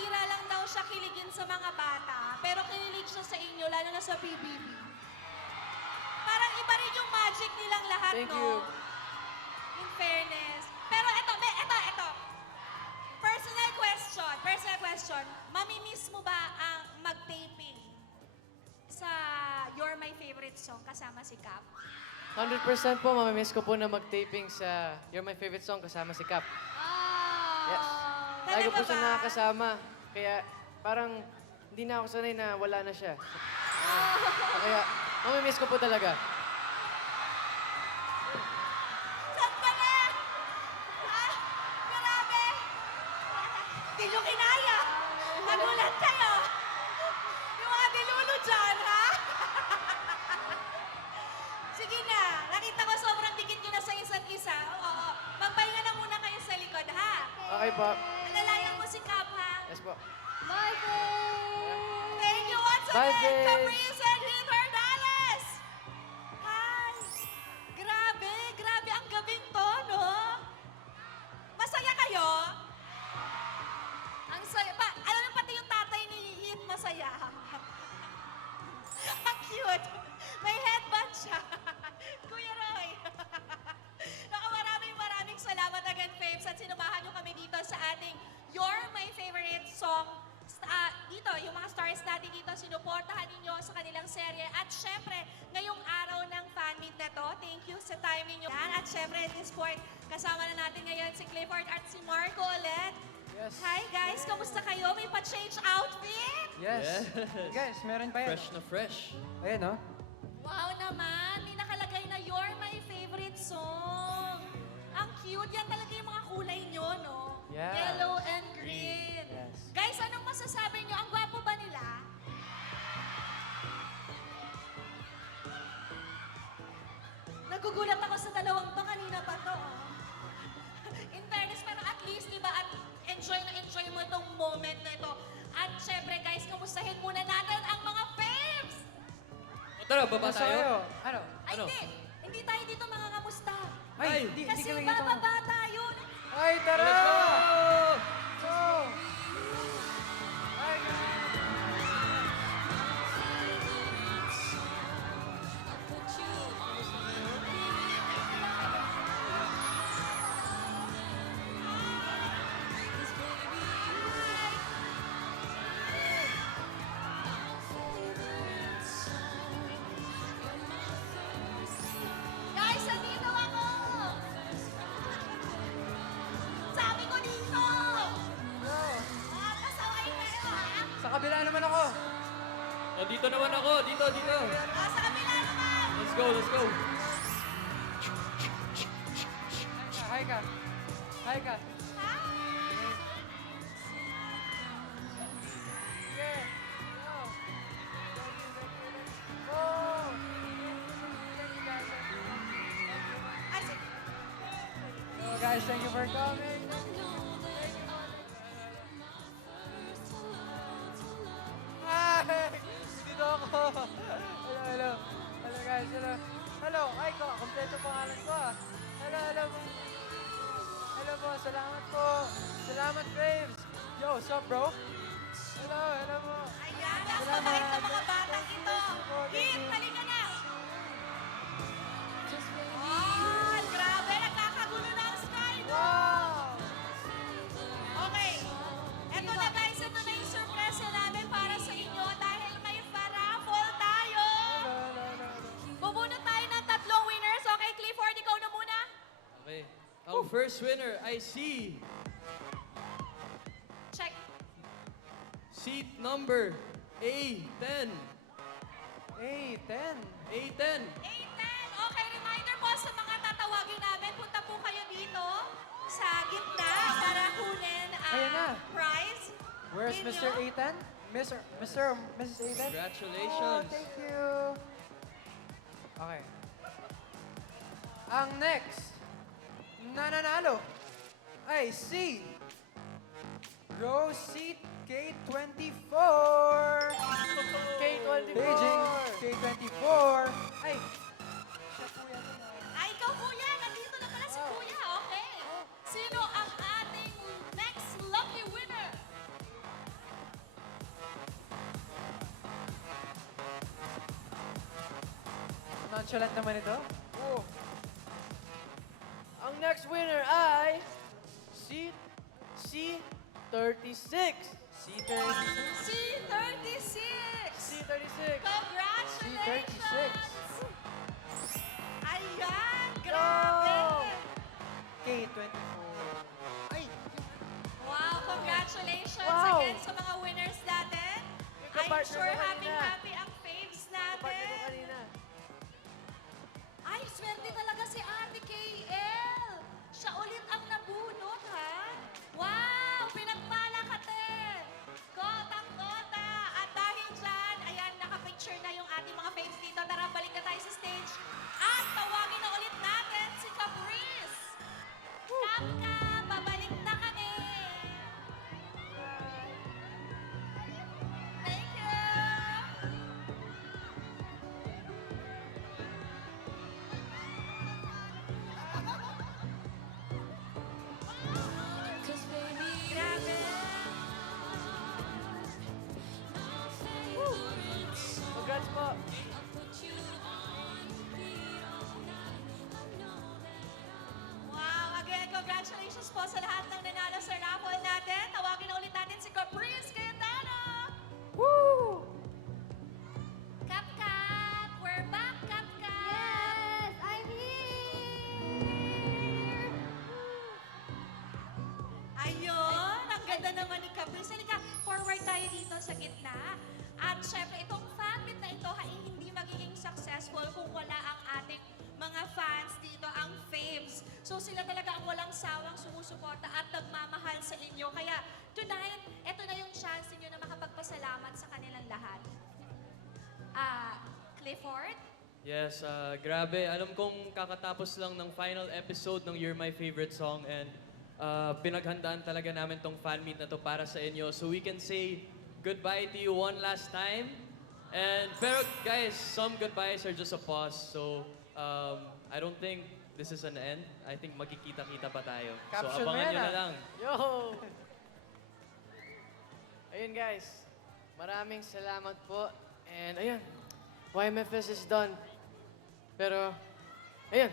bihira lang daw siya kiligin sa mga bata, pero kinilig siya sa inyo, lalo na sa PBB. Parang iba rin yung magic nilang lahat, Thank no? you. In fairness. Pero ito. Personal question. Mamimiss mo ba ang mag-taping sa You're My Favorite Song kasama si Cap? 100% po, mamimiss ko po na mag-taping sa You're My Favorite Song kasama si Cap. Yes. Lagi Talaga po siya ba? nakakasama. Kaya parang hindi na ako sanay na wala na siya. Kaya mamimiss ko po talaga. Sandali! Ah, grabe! Hindi nyo kinaya! Nagulat kayo! Yung mga dilulo dyan, ha? Sige na, nakita ko sobrang dikit nyo na sa isa't isa. Oo, magpahinga na muna kayo sa likod, ha? Okay po. Alalayan mo si Cap, ha? Yes po. Bye, babe! Thank you once Bye, again, babes. Caprice and Heath Herdales! Hi! Grabe ang gabing to, no? Masaya kayo? Ang saya pa. Alam mo, pati yung tatay ni Heath masaya. Ang cute. May headband siya. Kuya Roy. Naku, maraming salamat again, Faves, at sinumahan nyo kami dito sa ating You're My Favorite Song. Dito, yung mga stars natin dito, sinuportahan ninyo sa kanilang serye. At syempre, ngayong araw ng fan meet na to, thank you sa time ninyo. At syempre, at this point, kasama na natin ngayon si Clifford at si Marco ulit. Yes. Hi guys, kamusta kayo? May pa-change outfit? Yes. Yes. Guys, meron pa yan. Fresh na fresh. Ayan, no? Wow naman, may nakalagay na You're My Favorite Song. Ang cute, yan talaga yung mga kulay nyo, no? Yeah. Yellow and green. Yes. Guys, anong masasabi nyo? Ang gwapo ba nila? Nagugulat ako sa dalawang to, kanina pa to. In fairness, pero at least, di ba, at enjoy mo itong moment na ito. At syempre, guys, kamustahin muna natin ang mga faves! O tara, baba Nasa tayo. kayo? Ano? Ay, Ano? hindi tayo dito mga kamusta. Ay, di Kasi kami dito. bababa tayo. Ay, tara! Let's go! Go! Ay, Guys, andito ako! Sabi ko dito! Pasaway kayo, ha? Sa kabila naman ako. O, dito naman ako. Dito. Sa kabila naman! Let's go. Hi ka. Hi ka. Sige. Go. Go. Thank you, guys. Ay, sige. So, guys, thank you for coming. Hi! Dito ako. Hello. Hello, guys. Hello. Ay, kompleto pangalan ko, ah. Hello. Hello po. Salamat po. Salamat, babes. Yo, what's up, bro? Hello po. Ayan, napakabait ng mga batang ito. Hit, halika na! Oh, grabe, nagkakagulo na ang Skype. Wow! Okay, eto na guys, ito na yung surpresa namin para sa inyo dahil may paraffle tayo. Hello. Bubunot tayo ng 3 winners. Okay, Clifford, ikaw na muna. Okay. Ang first winner I see Check. seat number A10. A10. A10. A10. Okay, reminder po sa mga tatawagin namin, punta po kayo dito sa gitna para kunin Ayan na. ang prize. Where's Ninyo. Mr. A10? Mrs. A10? Congratulations. Oh, thank you. Okay. Ang next na nanalo ay si row seat K24. K24. Beijing K24. Ay, siya po yan. Ay, ikaw kuya, nandito na pala si kuya. Okay. Sino ang ating next lucky winner? nonchalant naman ito. Oh. Ang next winner ay C36. C36. C36! C36. Congratulations! C36. Ayan! Grabe! K24. Ay! Wow! Congratulations Wow. again sa mga winners natin. I'm kapartner sure ko kanina. happy ang faves Partner ko natin. kanina. Ay, swerte talaga si Ate KL. Siya ulit ang nabunot, ha? Wow! Pinagmalakatin! Kotang-kota! At dahil dyan, ayan, nakapicture na yung ating mga faves dito. Tara, balik na tayo sa stage. At tawagin na ulit natin si Caprice! Kapka, babalik na kami! Thank you! Grabe! Congrats po. Wow! Again, congratulations po sa lahat ng nanalo sa raffle natin. Tawagin na ulit natin si Caprice Cayetano! Woo! Kap Kap! We're back, Kap Kap! Yes, I'm here! Ayun! Ang ganda naman ni Caprice. Halika, forward tayo dito sa gitna. At syempre, itong fan meet na ito ay hindi magiging successful kung wala ang ating mga fans dito, ang faves. So sila talaga ang walang sawang sumusuporta at nagmamahal sa inyo. Kaya tonight, ito na yung chance ninyo na makapagpasalamat sa kanilang lahat. Clifford? Yes, grabe. Alam kong kakatapos lang ng final episode ng You're My Favorite Song and pinaghandaan talaga namin tong fan meet na to para sa inyo. So we can say goodbye to you one last time. Pero guys, some goodbyes are just a pause. So I don't think this is an end. I think magkikita-kita pa tayo. Caption so mo abangan yan, nyo na ah. lang. Yo! Ayun guys, maraming salamat po. And ayun, YMFS is done. Pero, ayun,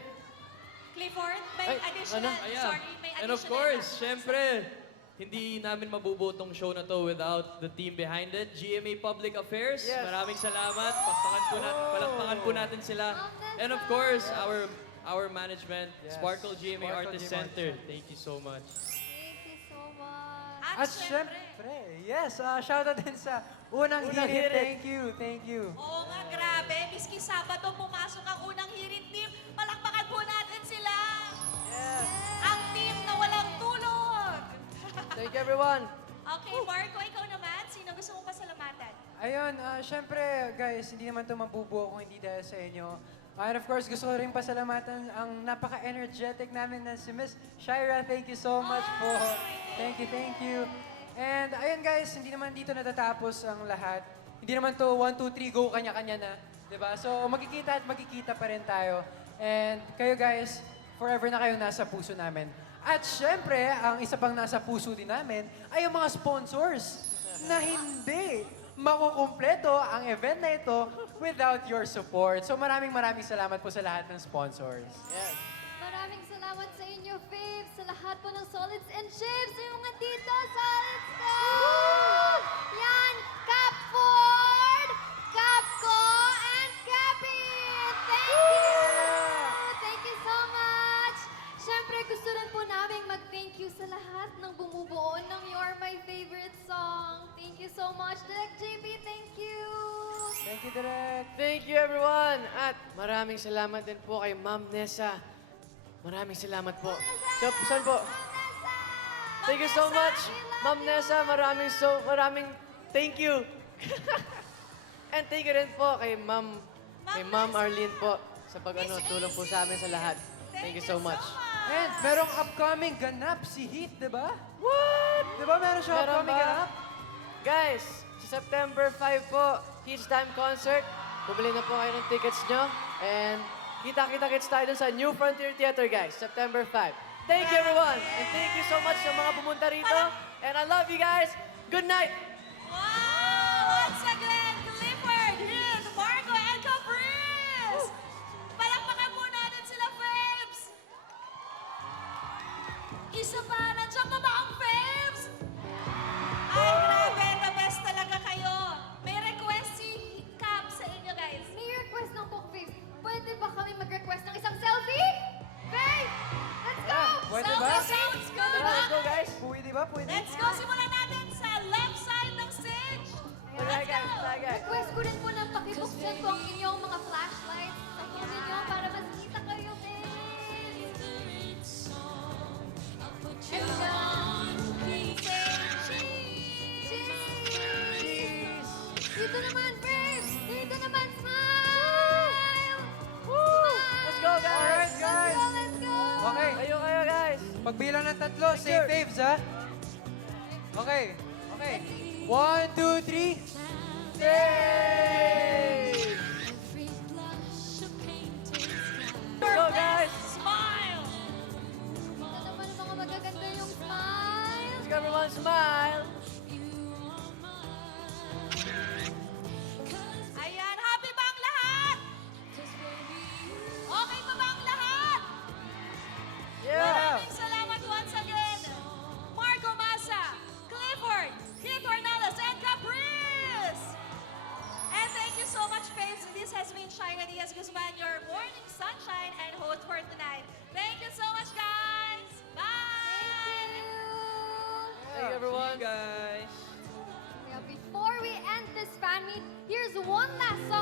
Clifford, may Ay, additional, ano? Ayan. sorry, may additional. And of course, syempre, hindi namin mabubuo tong show na to without the team behind it. GMA Public Affairs, Yes. maraming salamat. Palakpakan po natin sila. And of course, our management, Yes. Sparkle GMA Sparkle Artist GMA Center. Artist Thank you so much. Thank you so much. At syempre, yes, shoutout din sa unang Unang hirit. hirit. Thank you. Oo nga, grabe. Miski Sabado pumasok ang unang hirit team. Palakpakan po natin sila. yes. Ang team na walang tulog. Thank you everyone. Okay, Marco, ikaw naman. Sino gusto mong pasalamatan? Ayun, syempre guys, hindi naman ito mabubuo kung hindi dahil sa inyo. And of course, gusto ko rin pasalamatan ang napaka-energetic namin na si Miss Shira. Thank you so much po. Thank you. And ayun guys, hindi naman dito natatapos ang lahat. Hindi naman to 1, 2, 3, go, kanya-kanya na. 'Di ba? So magkikita at magkikita pa rin tayo. And kayo guys, forever na kayong nasa puso namin. At syempre, ang isa pang nasa puso din namin ay ang mga sponsors na hindi makukumpleto ang event na ito without your support. So maraming salamat po sa lahat ng sponsors. Yes. Maraming salamat sa inyo, faves, sa lahat po ng Solids and Shapes, yung mga dito, Solids ko! Yan, Capford, Capco, and Cappy! Thank you! Thank you so much! Siyempre, gusto rin po namin mag-thank you sa lahat ng bumubuo ng You're My Favorite Song. Thank you so much, Direk JP. Thank you! Thank you, Direk. Thank you everyone. At maraming salamat din po kay Ma'am Nessa. Maraming salamat po. So, saan po? Thank you so much, Ma'am Nessa. Maraming thank you. And thank you rin po kay Ma'am Arlene po sa tulong po sa amin sa lahat. Thank you so much. And merong upcoming ganap si Heath, di ba? What? Di ba meron siya Meron upcoming ba? ganap? Guys, sa September 5 po, Heat's Time Concert. Bumili na po kayo ng tickets nyo. And kita-kits tayo dun sa New Frontier Theater, guys. September 5. Thank you, everyone. And thank you so much sa mga pumunta rito. And I love you guys. Good night. Wow! Once again, Clifford, Hill, Marco, and Caprice! isa pa, nandiyan pa ba ang Faves? Ay, grabe, the best talaga kayo. May request si Cam sa inyo, guys. May request ng Cook Faves. Pwede ba kami mag-request ng isang selfie? Faves! Let's go! Pwede Selfie ba? sounds good. Let's go, guys. Pwede ba? Pwede? Let's go, simulan natin sa left side ng stage. Tagay, guys. Tagay. Request ko rin po na pakibuksan po ang inyong mga flashlights sa phone ninyo para mas kita kayo, Faves. Dito naman, Faves! Dito naman, smile! Let's go, guys. Alright, guys. Let's go! Okay. Kayo, guys. Pagbilang ng tatlo, say Faves, ha? Okay. Okay. 1, 2, 3. Faves! Let's go, guys. Smile. Ito naman ang mga magaganda yung smile. Let's go, everyone. Smile. Ayan, happy ba ang lahat? Okay pa ba ang lahat? Yeah. Maraming salamat once again. Marco Massa, Clifford, Keith Ornelas, and Caprice. And thank you so much, Faves. This has been Shina Diaz Guzman, your morning sunshine and host for tonight. Thank you so much, guys. Bye. Thank you, everyone. guys. Yeah, before we end this fan meet, here's one last song.